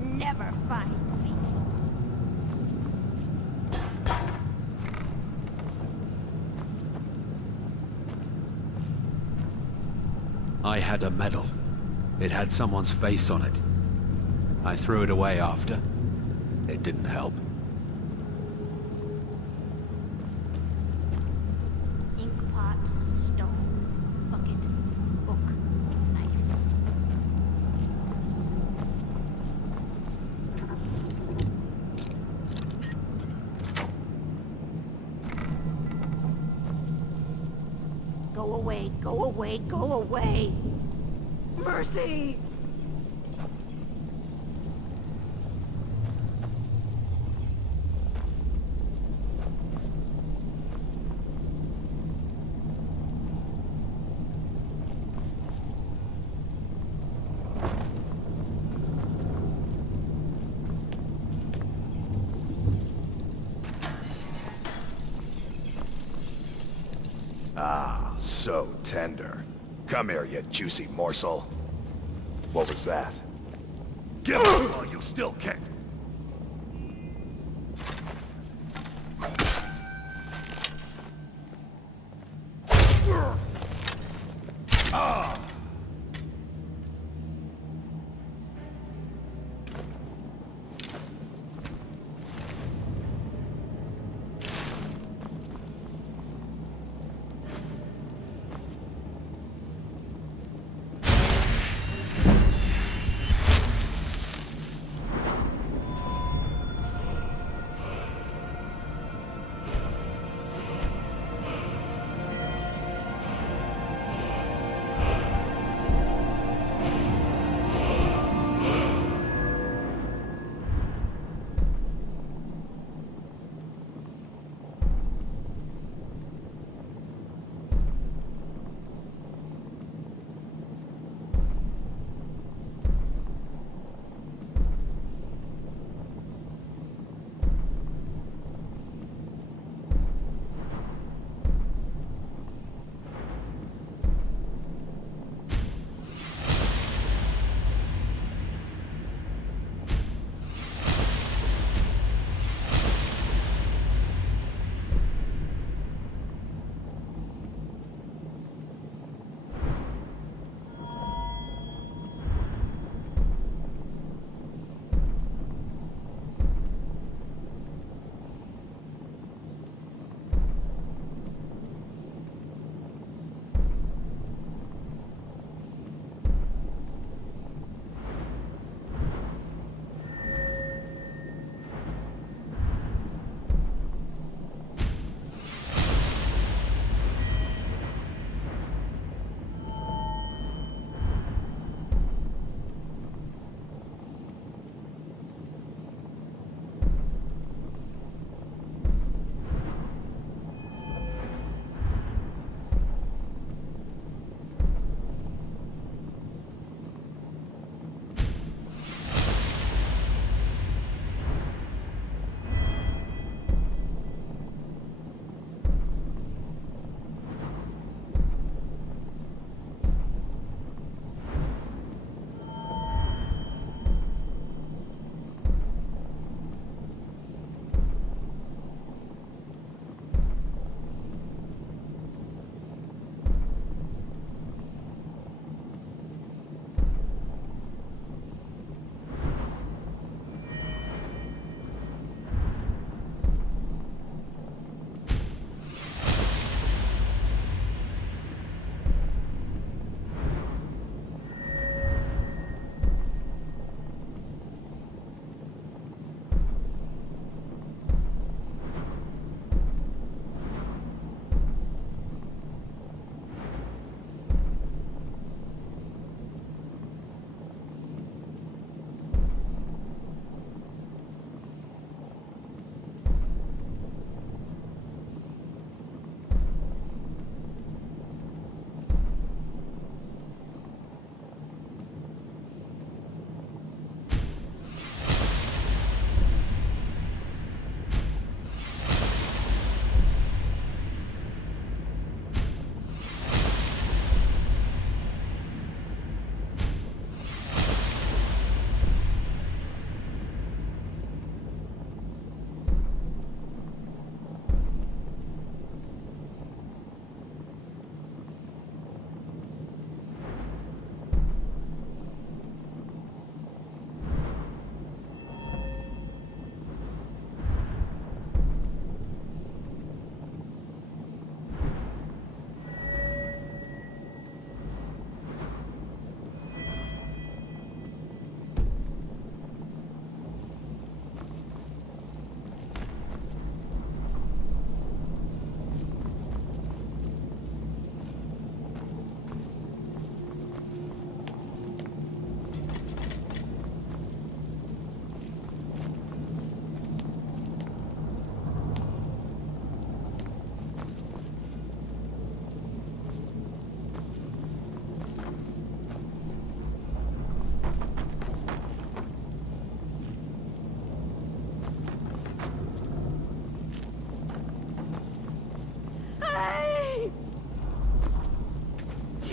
Never find me. I had a medal. It had someone's face on it. I threw it away after. It didn't help. Inkpot, stone, bucket, book, knife. Go away, go away, go away! Mercy! Ah, so tender. Come here, you juicy morsel. What was that? Give us while you still can.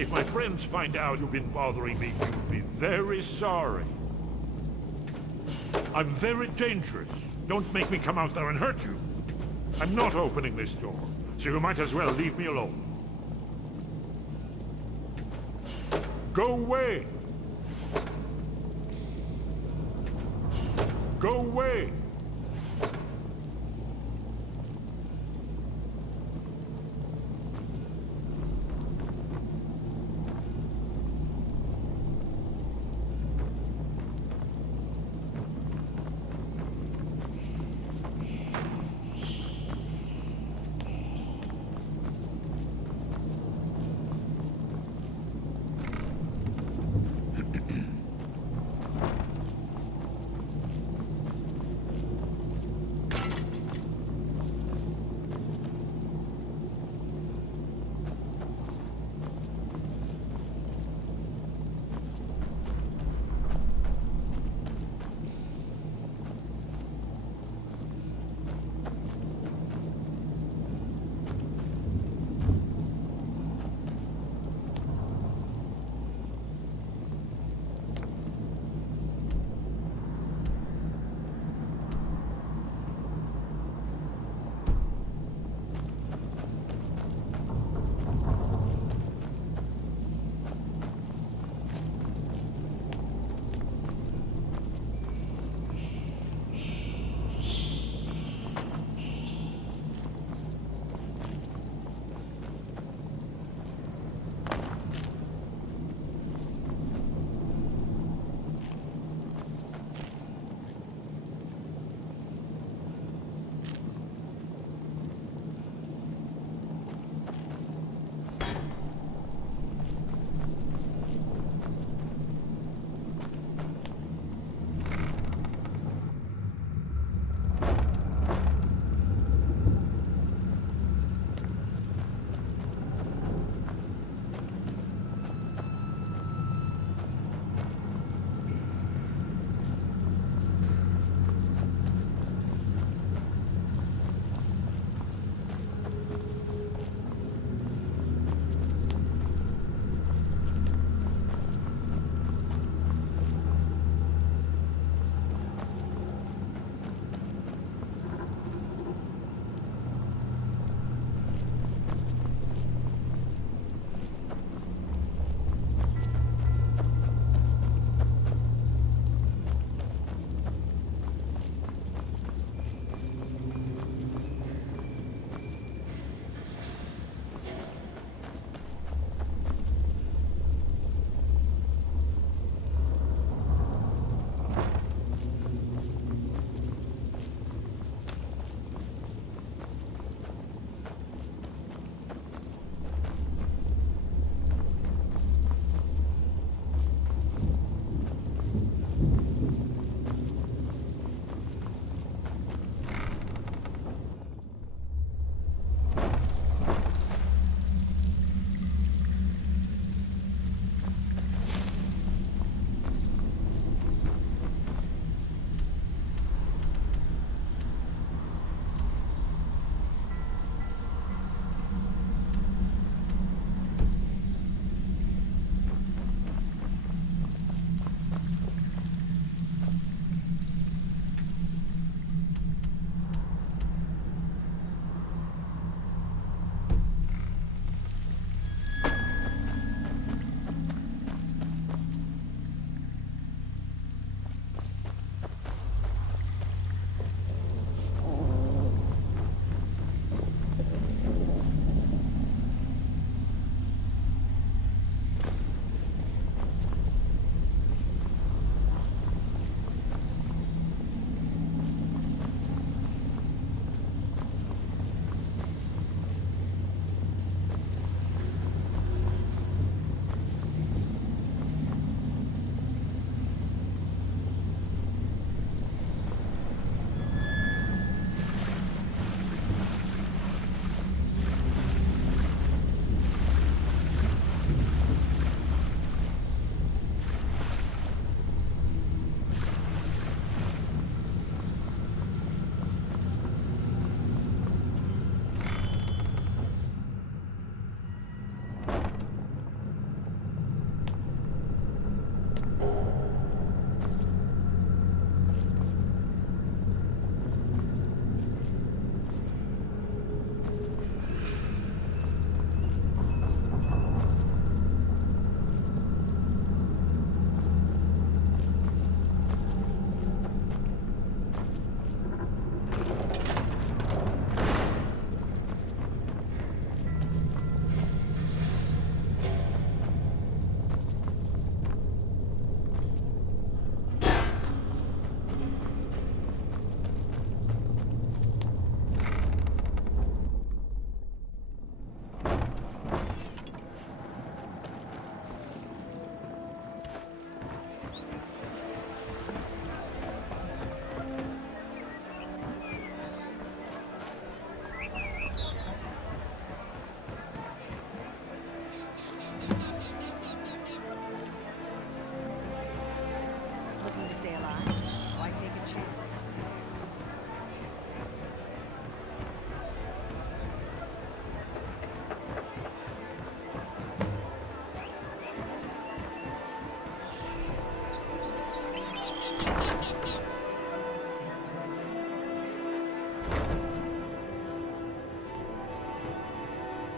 If my friends find out you've been bothering me, you'll be very sorry. I'm very dangerous. Don't make me come out there and hurt you. I'm not opening this door, so you might as well leave me alone. Go away! Go away!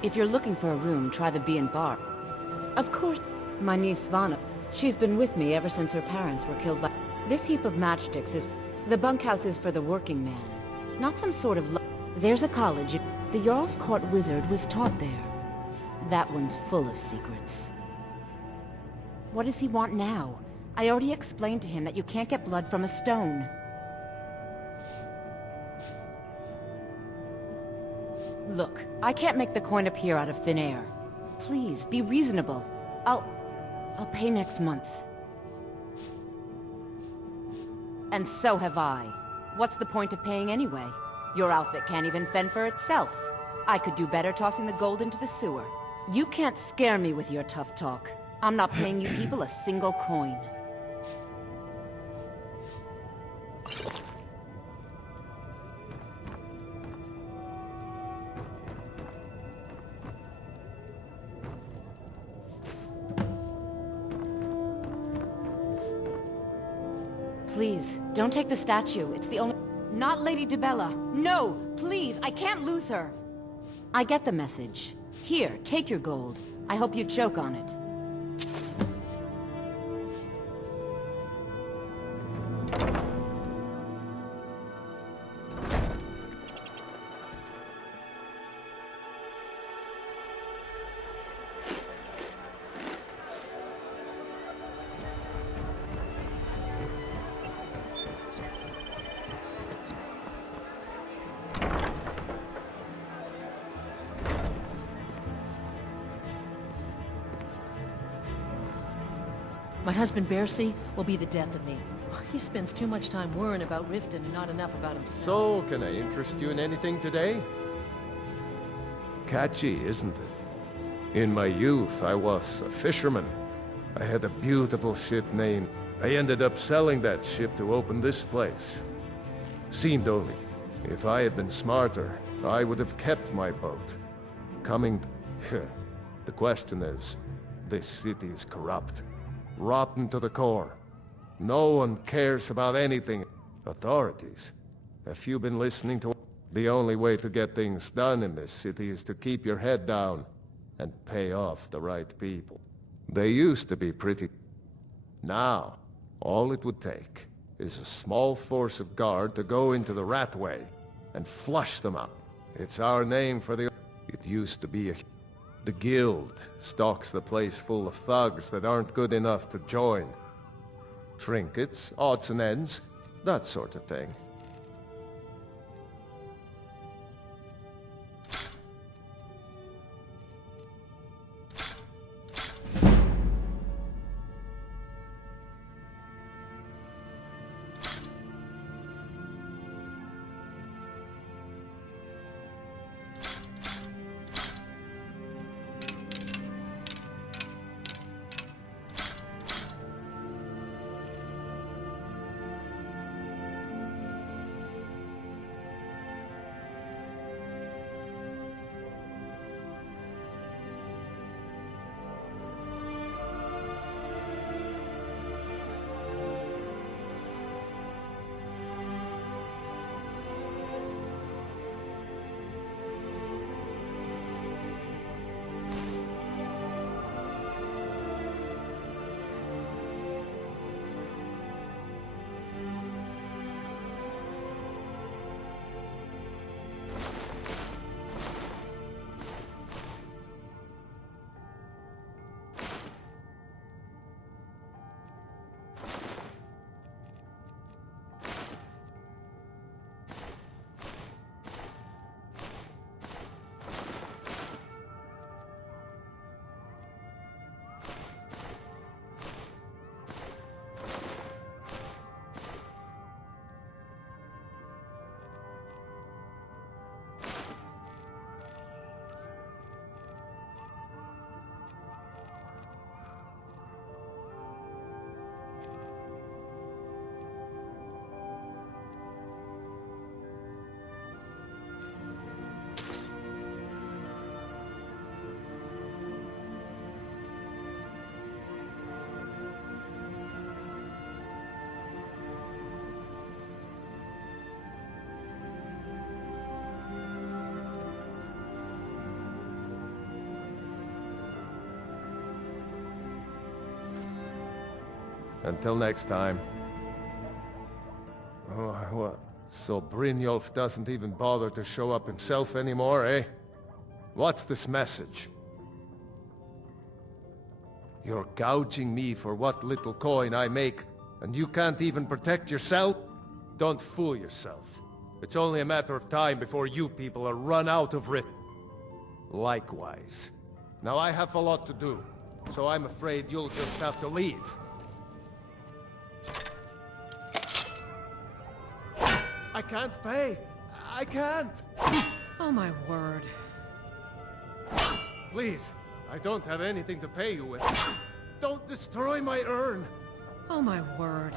If you're looking for a room, try the B&Bar. Of course, my niece Svana. She's been with me ever since her parents were killed by... This heap of matchsticks is... The bunkhouse is for the working man. Not some sort of... There's a college. The Jarl's Court wizard was taught there. That one's full of secrets. What does he want now? I already explained to him that you can't get blood from a stone. Look, I can't make the coin appear out of thin air. Please, be reasonable. I'll pay next month. And so have I. What's the point of paying anyway? Your outfit can't even fend for itself. I could do better tossing the gold into the sewer. You can't scare me with your tough talk. I'm not paying you people a single coin. Please, don't take the statue. It's the only... Not Lady Dibella. No! Please, I can't lose her! I get the message. Here, take your gold. I hope you choke on it. My husband Bercy will be the death of me. He spends too much time worrying about Riften and not enough about himself. So, can I interest you in anything today? Catchy, isn't it? In my youth, I was a fisherman. I had a beautiful ship named... I ended up selling that ship to open this place. Seemed only. If I had been smarter, I would have kept my boat. Coming... The question is, this city is corrupt. Rotten to the core. No one cares about anything. Authorities, have you been listening to... The only way to get things done in this city is to keep your head down and pay off the right people. They used to be pretty... Now, all it would take is a small force of guard to go into the Ratway and flush them out. It's our name for the... It used to be a... The guild stocks the place full of thugs that aren't good enough to join. Trinkets, odds and ends, that sort of thing. Until next time. Oh, what? So Brynjolf doesn't even bother to show up himself anymore, eh? What's this message? You're gouging me for what little coin I make, and you can't even protect yourself? Don't fool yourself. It's only a matter of time before you people are run out of rift. Likewise. Now I have a lot to do, so I'm afraid you'll just have to leave. I can't pay. I can't. Oh my word. Please, I don't have anything to pay you with. Don't destroy my urn. Oh my word.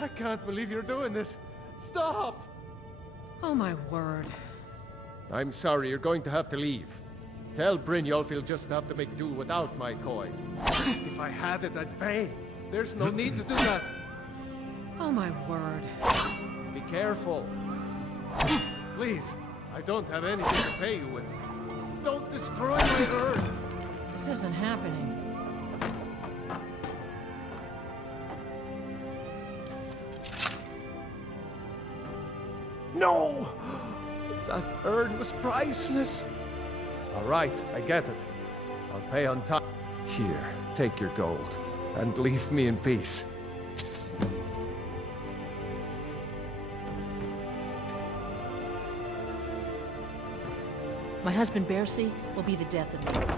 I can't believe you're doing this. Stop! Oh my word. I'm sorry, you're going to have to leave. Tell Brynjolf he'll just have to make do without my coin. If I had it, I'd pay. There's no need to do that. Oh my word. Be careful. Please, I don't have anything to pay you with. Don't destroy my urn. This isn't happening. No! That urn was priceless. All right, I get it. I'll pay on time. Here, take your gold, and leave me in peace. My husband Bercy will be the death of me.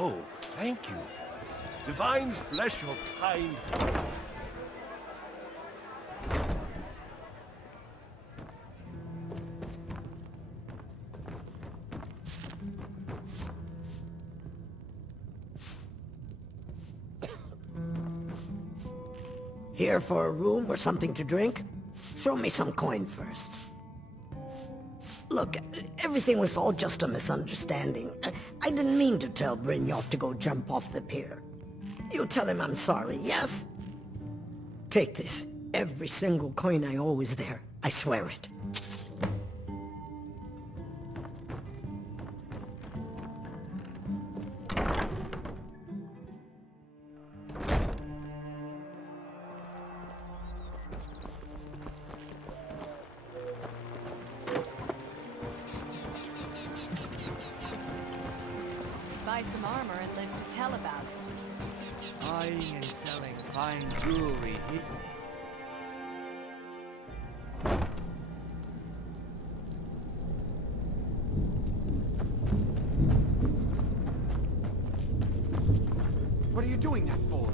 Oh, thank you. Divines bless your kind. Here for a room or something to drink? Show me some coin first. Look, everything was all just a misunderstanding. I didn't mean to tell Brynjolf to go jump off the pier. You tell him I'm sorry, yes? Take this. Every single coin I owe is there. I swear it. Buy some armor and live to tell about it. Buying and selling fine jewelry here. What are you doing that for?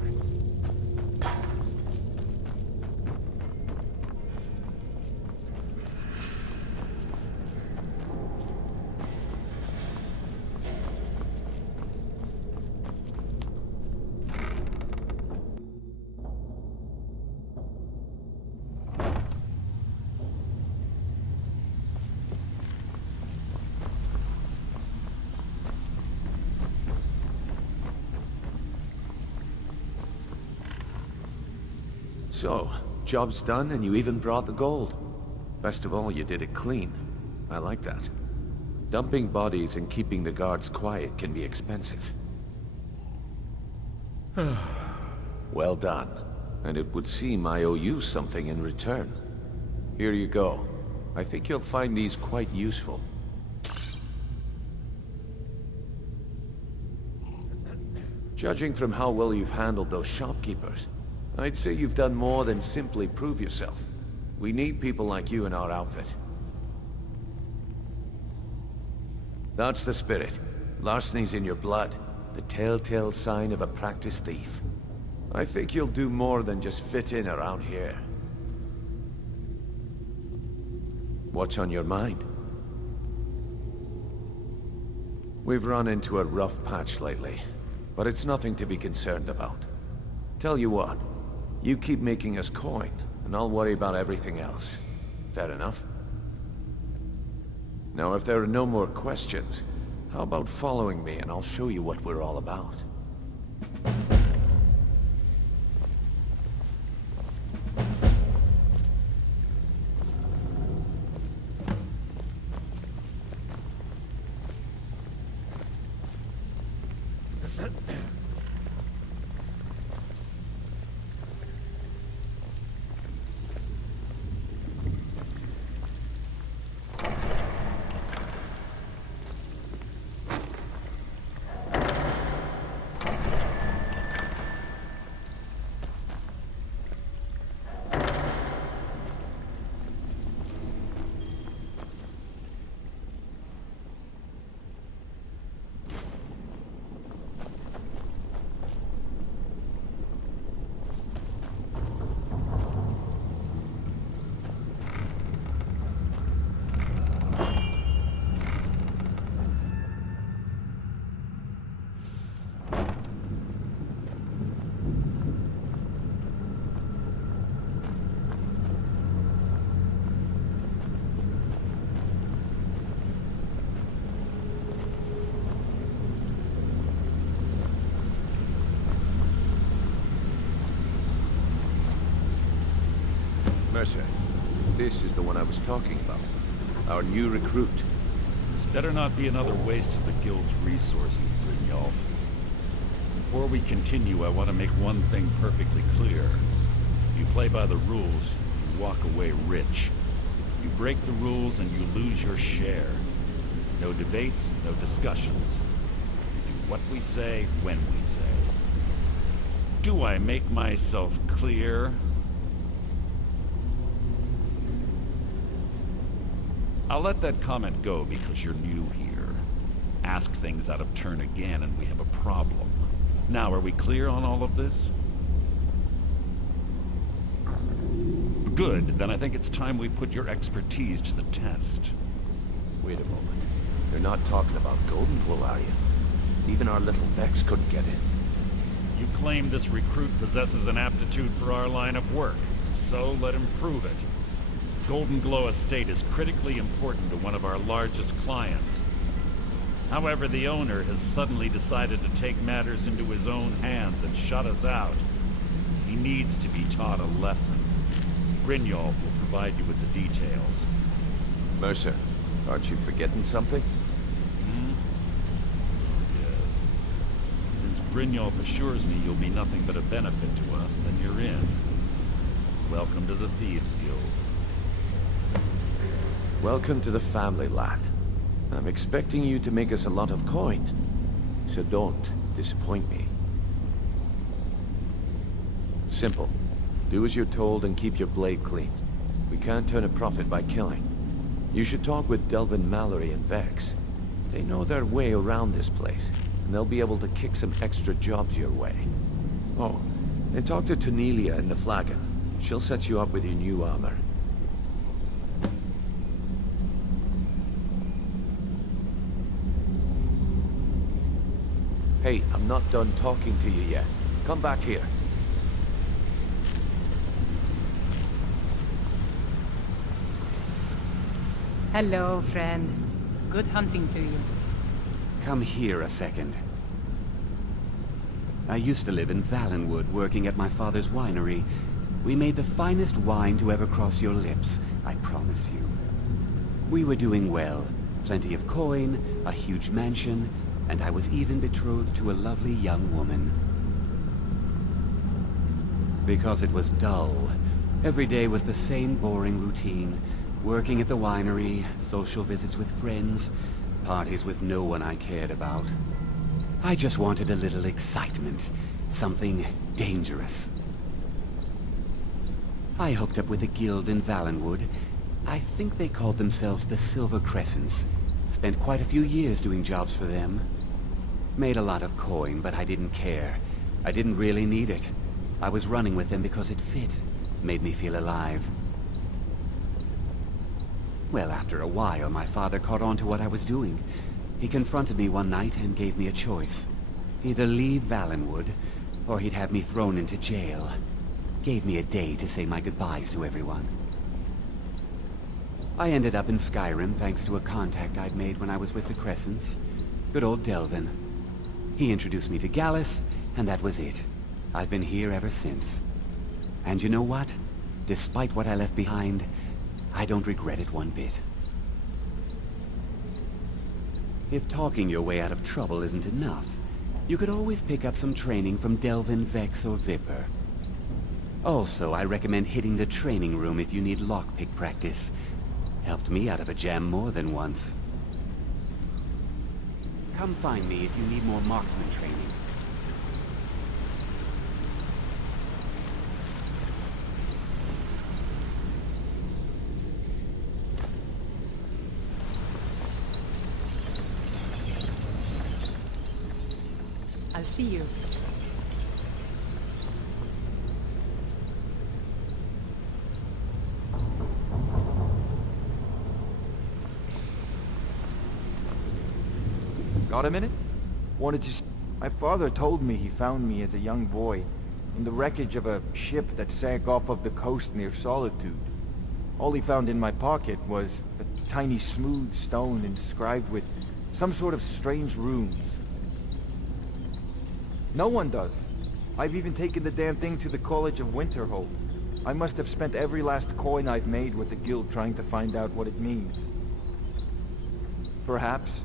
So, job's done and you even brought the gold. Best of all, you did it clean. I like that. Dumping bodies and keeping the guards quiet can be expensive. Well done. And it would seem I owe you something in return. Here you go. I think you'll find these quite useful. Judging from how well you've handled those shopkeepers, I'd say you've done more than simply prove yourself. We need people like you in our outfit. That's the spirit. Larceny's in your blood. The telltale sign of a practiced thief. I think you'll do more than just fit in around here. What's on your mind? We've run into a rough patch lately. But it's nothing to be concerned about. Tell you what, you keep making us coin, and I'll worry about everything else. Fair enough? Now, if there are no more questions, how about following me and I'll show you what we're all about? Mercer, this is the one I was talking about. Our new recruit. This better not be another waste of the Guild's resources, Brynjolf. Before we continue, I want to make one thing perfectly clear. If you play by the rules, you walk away rich. You break the rules and you lose your share. No debates, no discussions. We do what we say, when we say. Do I make myself clear? I'll let that comment go because you're new here. Ask things out of turn again and we have a problem. Now, are we clear on all of this? Good, then I think it's time we put your expertise to the test. Wait a moment. You're not talking about Goldenpool, are you? Even our little Vex couldn't get in. You claim this recruit possesses an aptitude for our line of work, so let him prove it. Golden Glow Estate is critically important to one of our largest clients. However, the owner has suddenly decided to take matters into his own hands and shut us out. He needs to be taught a lesson. Brynjolf will provide you with the details. Mercer, aren't you forgetting something? Yes. Since Brynjolf assures me you'll be nothing but a benefit to us, then you're in. Welcome to the Thieves Guild. Welcome to the family, lad. I'm expecting you to make us a lot of coin. So don't disappoint me. Simple. Do as you're told and keep your blade clean. We can't turn a profit by killing. You should talk with Delvin Mallory and Vex. They know their way around this place, and they'll be able to kick some extra jobs your way. Oh, and talk to Tonelia in the Flagon. She'll set you up with your new armor. Hey, I'm not done talking to you yet. Come back here. Hello, friend. Good hunting to you. Come here a second. I used to live in Valenwood, working at my father's winery. We made the finest wine to ever cross your lips, I promise you. We were doing well. Plenty of coin, a huge mansion, and I was even betrothed to a lovely young woman. Because it was dull. Every day was the same boring routine. Working at the winery, social visits with friends, parties with no one I cared about. I just wanted a little excitement. Something dangerous. I hooked up with a guild in Valenwood. I think they called themselves the Silver Crescents. Spent quite a few years doing jobs for them. Made a lot of coin, but I didn't care. I didn't really need it. I was running with them because it fit. Made me feel alive. Well, after a while, my father caught on to what I was doing. He confronted me one night and gave me a choice. Either leave Valenwood, or he'd have me thrown into jail. Gave me a day to say my goodbyes to everyone. I ended up in Skyrim thanks to a contact I'd made when I was with the Crescents. Good old Delvin. He introduced me to Gallus, and that was it. I've been here ever since. And you know what? Despite what I left behind, I don't regret it one bit. If talking your way out of trouble isn't enough, you could always pick up some training from Delvin, Vex, or Viper. Also, I recommend hitting the training room if you need lockpick practice. Helped me out of a jam more than once. Come find me if you need more marksman training. I'll see you. Got a minute? Wanted to My father told me he found me as a young boy in the wreckage of a ship that sank off of the coast near Solitude. All he found in my pocket was a tiny smooth stone inscribed with some sort of strange runes. No one does. I've even taken the damn thing to the College of Winterhold. I must have spent every last coin I've made with the guild trying to find out what it means. Perhaps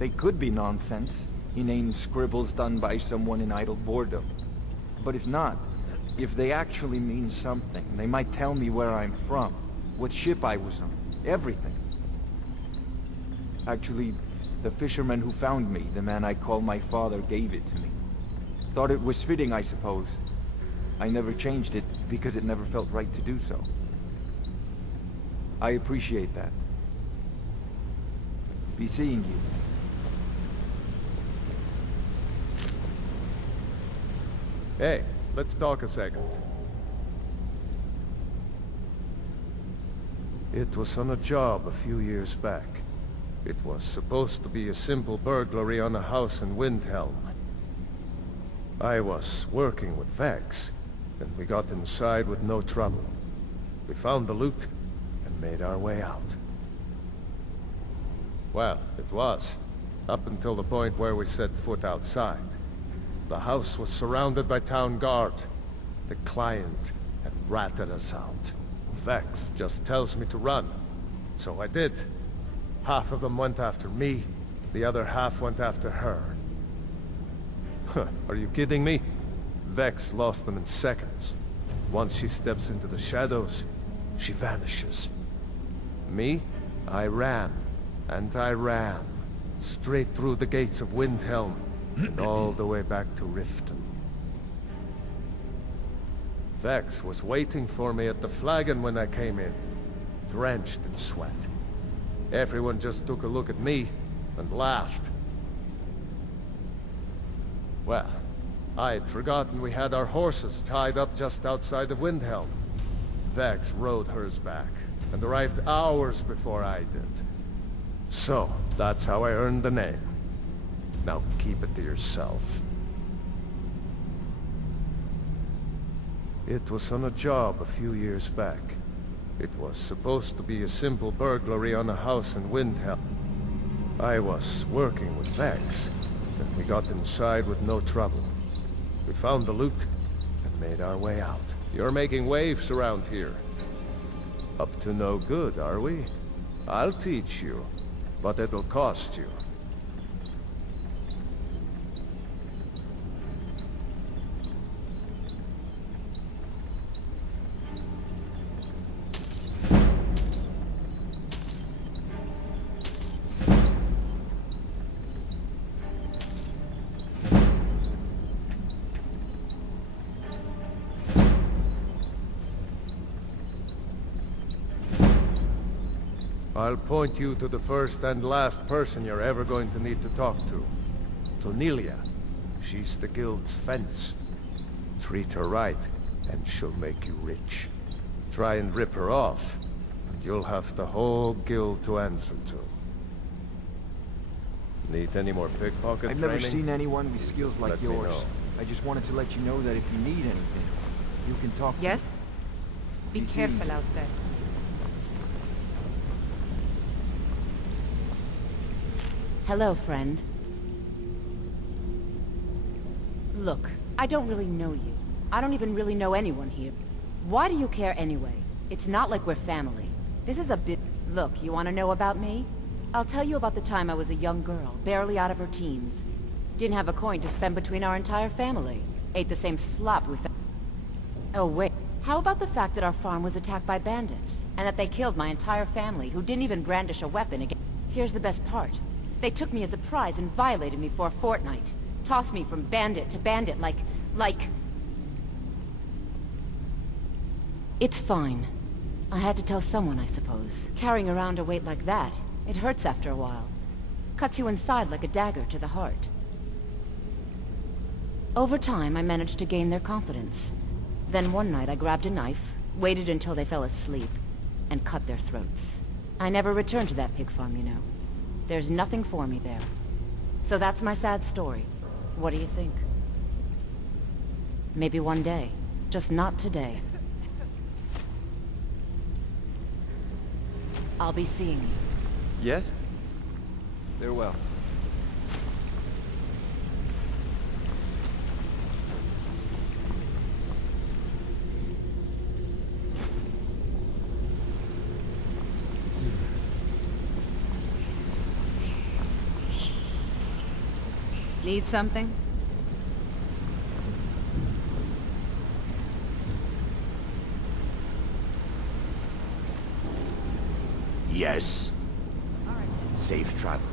they could be nonsense, inane scribbles done by someone in idle boredom. But if not, if they actually mean something, they might tell me where I'm from, what ship I was on, everything. Actually, the fisherman who found me, the man I call my father, gave it to me. Thought it was fitting, I suppose. I never changed it because it never felt right to do so. I appreciate that. Be seeing you. Hey, let's talk a second. It was on a job a few years back. It was supposed to be a simple burglary on a house in Windhelm. I was working with Vex, and we got inside with no trouble. We found the loot, and made our way out. Well, it was, up until the point where we set foot outside. The house was surrounded by town guard. The client had ratted us out. Vex just tells me to run, so I did. Half of them went after me, the other half went after her. Are you kidding me? Vex lost them in seconds. Once she steps into the shadows, she vanishes. Me? I ran, and I ran, straight through the gates of Windhelm, and all the way back to Riften. Vex was waiting for me at the flagon when I came in, drenched in sweat. Everyone just took a look at me and laughed. Well, I'd forgotten we had our horses tied up just outside of Windhelm. Vex rode hers back, and arrived hours before I did. So, that's how I earned the name. Now keep it to yourself. It was on a job a few years back. It was supposed to be a simple burglary on a house in Windhelm. I was working with Vex, and we got inside with no trouble. We found the loot, and made our way out. You're making waves around here. Up to no good, are we? I'll teach you, but it'll cost you. I'll point you to the first and last person you're ever going to need to talk to. Tonelia. She's the guild's fence. Treat her right, and she'll make you rich. Try and rip her off, and you'll have the whole guild to answer to. Need any more pickpocket I've never training? seen anyone with skills like Let me yours. know. I just wanted to let you know that if you need anything, you can talk to Yes? Be Be careful seeing. out there. Hello, friend. Look, I don't really know you. I don't even really know anyone here. Why do you care anyway? It's not like we're family. This is a bit... Look, you want to know about me? I'll tell you about the time I was a young girl, barely out of her teens. Didn't have a coin to spend between our entire family. Ate the same slop we found. Oh wait, how about the fact that our farm was attacked by bandits? And that they killed my entire family, who didn't even brandish a weapon against... Here's the best part. They took me as a prize and violated me for a fortnight. Tossed me from bandit to bandit like... It's fine. I had to tell someone, I suppose. Carrying around a weight like that, it hurts after a while. Cuts you inside like a dagger to the heart. Over time, I managed to gain their confidence. Then one night I grabbed a knife, waited until they fell asleep, and cut their throats. I never returned to that pig farm, you know. There's nothing for me there. So that's my sad story. What do you think? Maybe one day. Just not today. I'll be seeing you. Yes? Farewell. Need something? Yes. Safe travels.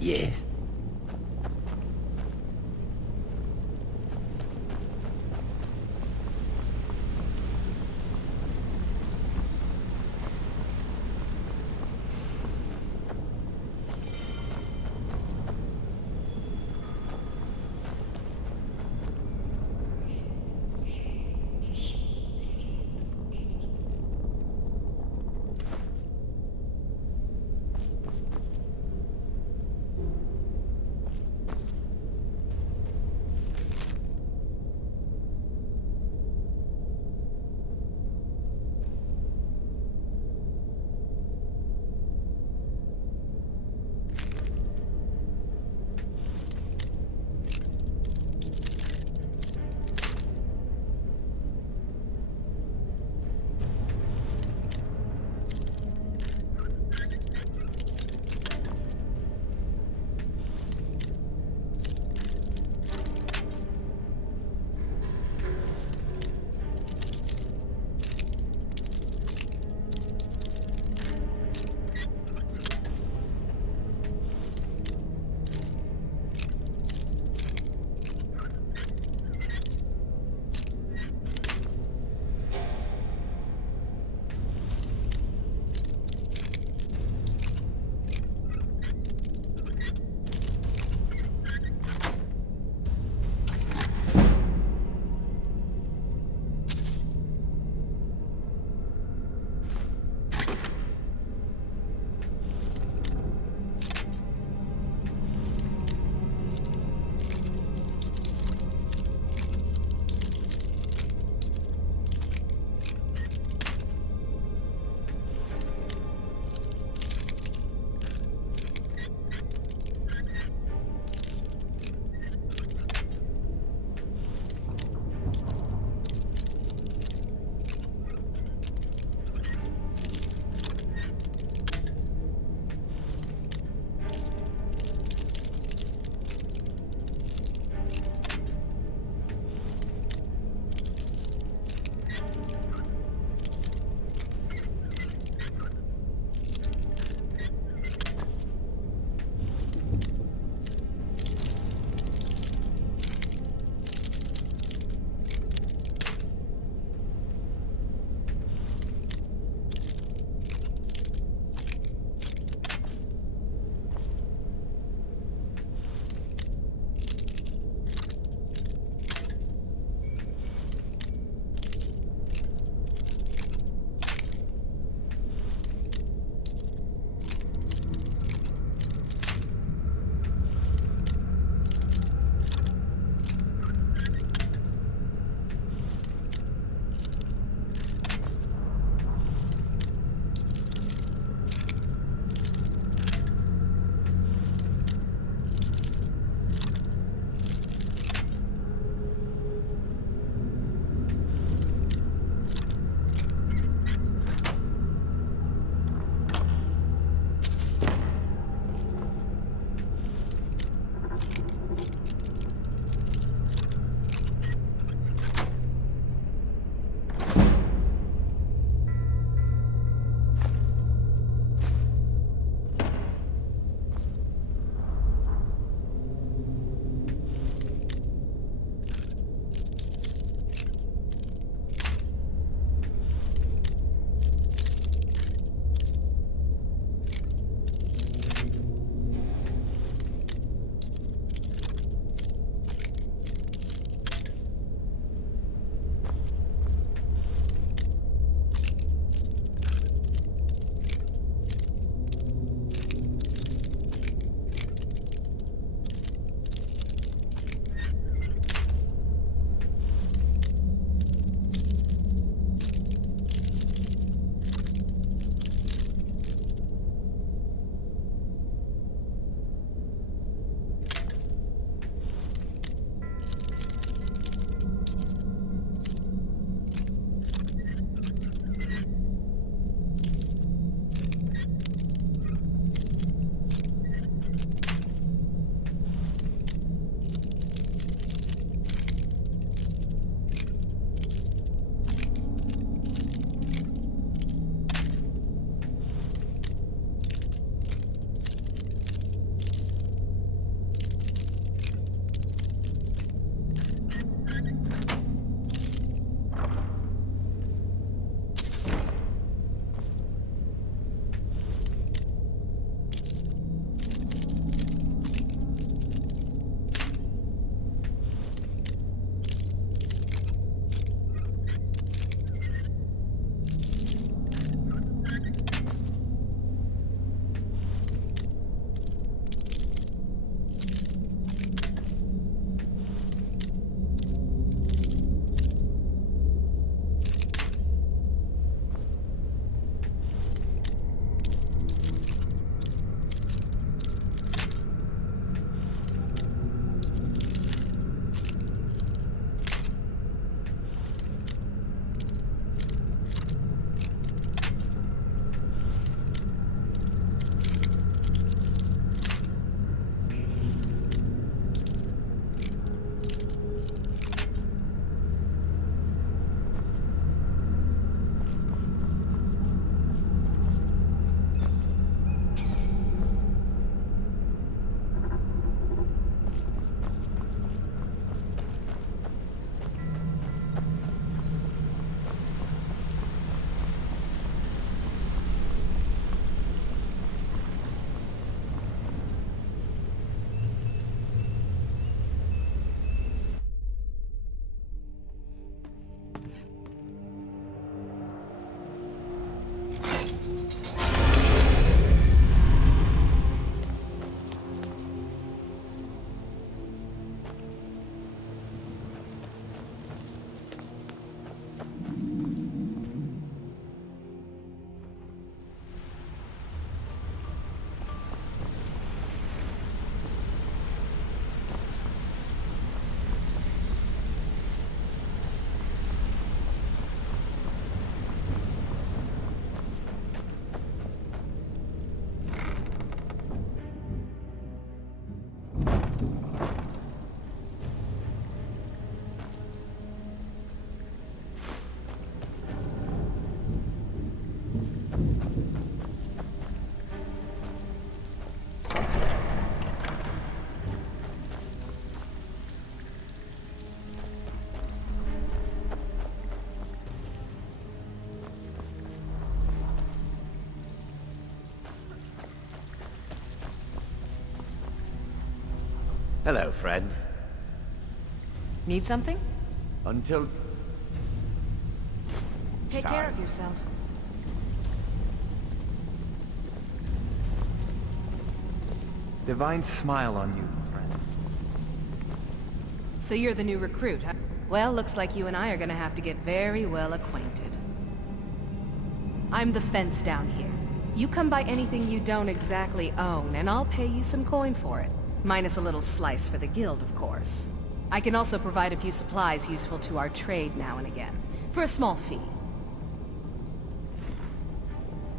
Yes. Hello, friend. Need something? Until... Take care of yourself. Divine smile on you, friend. So you're the new recruit, huh? Well, looks like you and I are gonna have to get very well acquainted. I'm the fence down here. You come by anything you don't exactly own, and I'll pay you some coin for it. Minus a little slice for the guild, of course. I can also provide a few supplies useful to our trade now and again, for a small fee.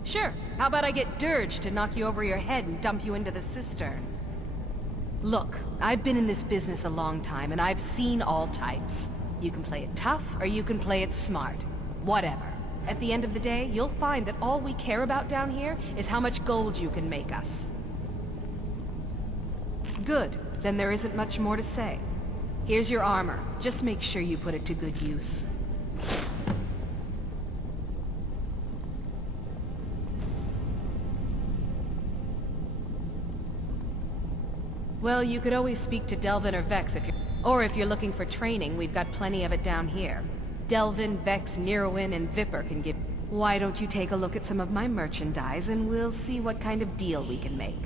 Sure, how about I get Dirge to knock you over your head and dump you into the cistern? Look, I've been in this business a long time, and I've seen all types. You can play it tough, or you can play it smart. Whatever. At the end of the day, you'll find that all we care about down here is how much gold you can make us. Good. Then there isn't much more to say. Here's your armor. Just make sure you put it to good use. Well, you could always speak to Delvin or Vex if you're... Or if you're looking for training, we've got plenty of it down here. Delvin, Vex, Neroin, and Viper can give... Why don't you take a look at some of my merchandise and we'll see what kind of deal we can make.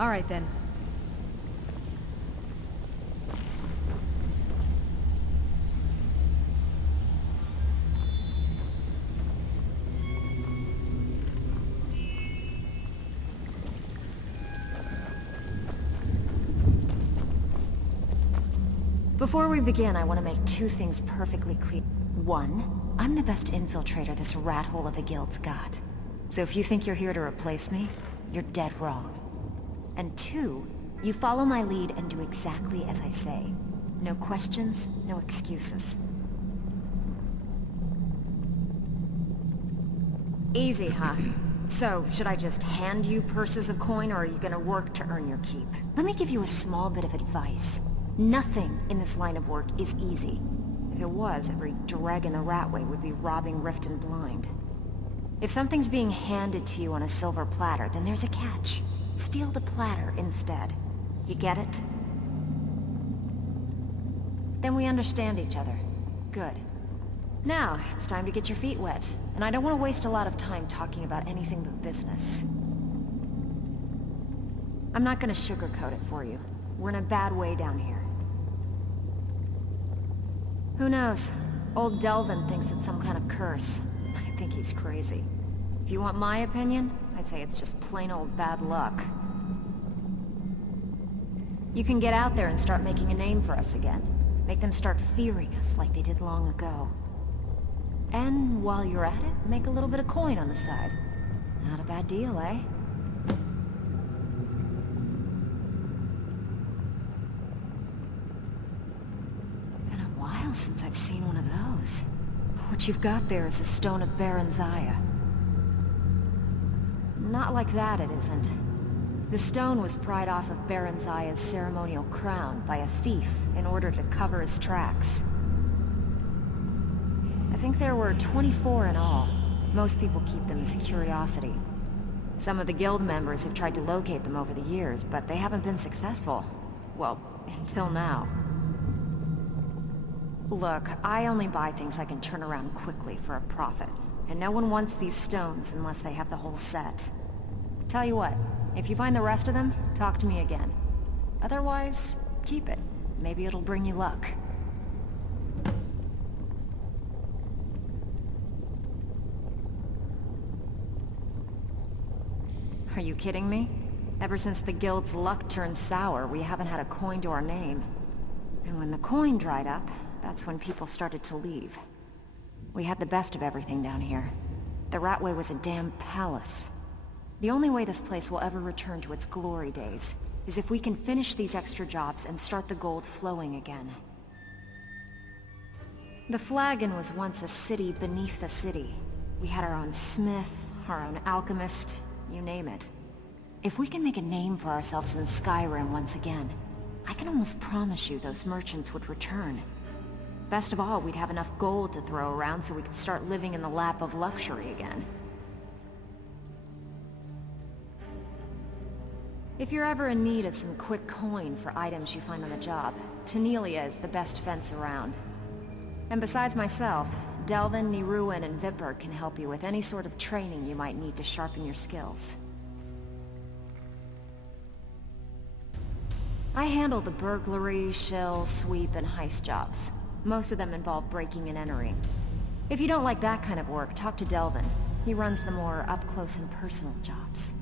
All right, then. Before we begin, I want to make two things perfectly clear. One, I'm the best infiltrator this rat hole of a guild's got. So if you think you're here to replace me, you're dead wrong. And two, you follow my lead and do exactly as I say. No questions, no excuses. Easy, huh? So, should I just hand you purses of coin, or are you gonna work to earn your keep? Let me give you a small bit of advice. Nothing in this line of work is easy. If it was, every dreg in the Ratway would be robbing Riften blind. If something's being handed to you on a silver platter, then there's a catch. Steal the platter instead. You get it? Then we understand each other. Good. Now, it's time to get your feet wet, and I don't want to waste a lot of time talking about anything but business. I'm not gonna sugarcoat it for you. We're in a bad way down here. Who knows? Old Delvin thinks it's some kind of curse. I think he's crazy. If you want my opinion, I'd say it's just plain old bad luck. You can get out there and start making a name for us again. Make them start fearing us like they did long ago. And while you're at it, make a little bit of coin on the side. Not a bad deal, eh? Been a while since I've seen one of those. What you've got there is a stone of Baron Zaya. Not like that, it isn't. The stone was pried off of Baron Zaya's ceremonial crown by a thief in order to cover his tracks. I think there were 24 in all. Most people keep them as a curiosity. Some of the guild members have tried to locate them over the years, but they haven't been successful. Well, until now. Look, I only buy things I can turn around quickly for a profit. And no one wants these stones unless they have the whole set. Tell you what, if you find the rest of them, talk to me again. Otherwise, keep it. Maybe it'll bring you luck. Are you kidding me? Ever since the guild's luck turned sour, we haven't had a coin to our name. And when the coin dried up, that's when people started to leave. We had the best of everything down here. The Ratway was a damn palace. The only way this place will ever return to its glory days is if we can finish these extra jobs and start the gold flowing again. The Flagon was once a city beneath a city. We had our own smith, our own alchemist, you name it. If we can make a name for ourselves in Skyrim once again, I can almost promise you those merchants would return. Best of all, we'd have enough gold to throw around so we could start living in the lap of luxury again. If you're ever in need of some quick coin for items you find on the job, Tanelia is the best fence around. And besides myself, Delvin, Niruin, and Vipper can help you with any sort of training you might need to sharpen your skills. I handle the burglary, shill, sweep, and heist jobs. Most of them involve breaking and entering. If you don't like that kind of work, talk to Delvin. He runs the more up-close and personal jobs.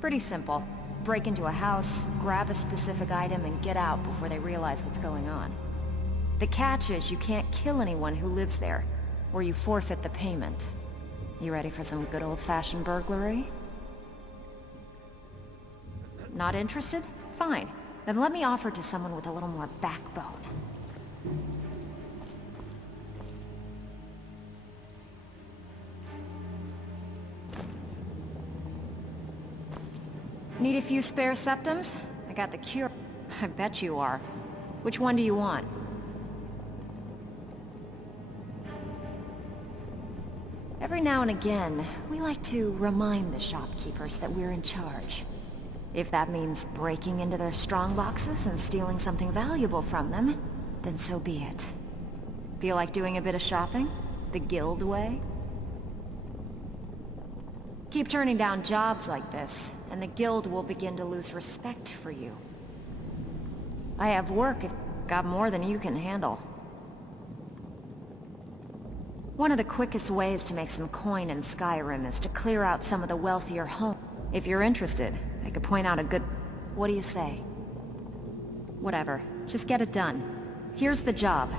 Pretty simple. Break into a house, grab a specific item, and get out before they realize what's going on. The catch is you can't kill anyone who lives there, or you forfeit the payment. You ready for some good old-fashioned burglary? Not interested? Fine. Then let me offer to someone with a little more backbone. Need a few spare septums? I got the cure. I bet you are. Which one do you want? Every now and again, we like to remind the shopkeepers that we're in charge. If that means breaking into their strong boxes and stealing something valuable from them, then so be it. Feel like doing a bit of shopping? The guild way? Keep turning down jobs like this, and the guild will begin to lose respect for you. I have work if got more than you can handle. One of the quickest ways to make some coin in Skyrim is to clear out some of the wealthier homes. If you're interested, I could point out a good... What do you say? Whatever. Just get it done. Here's the job.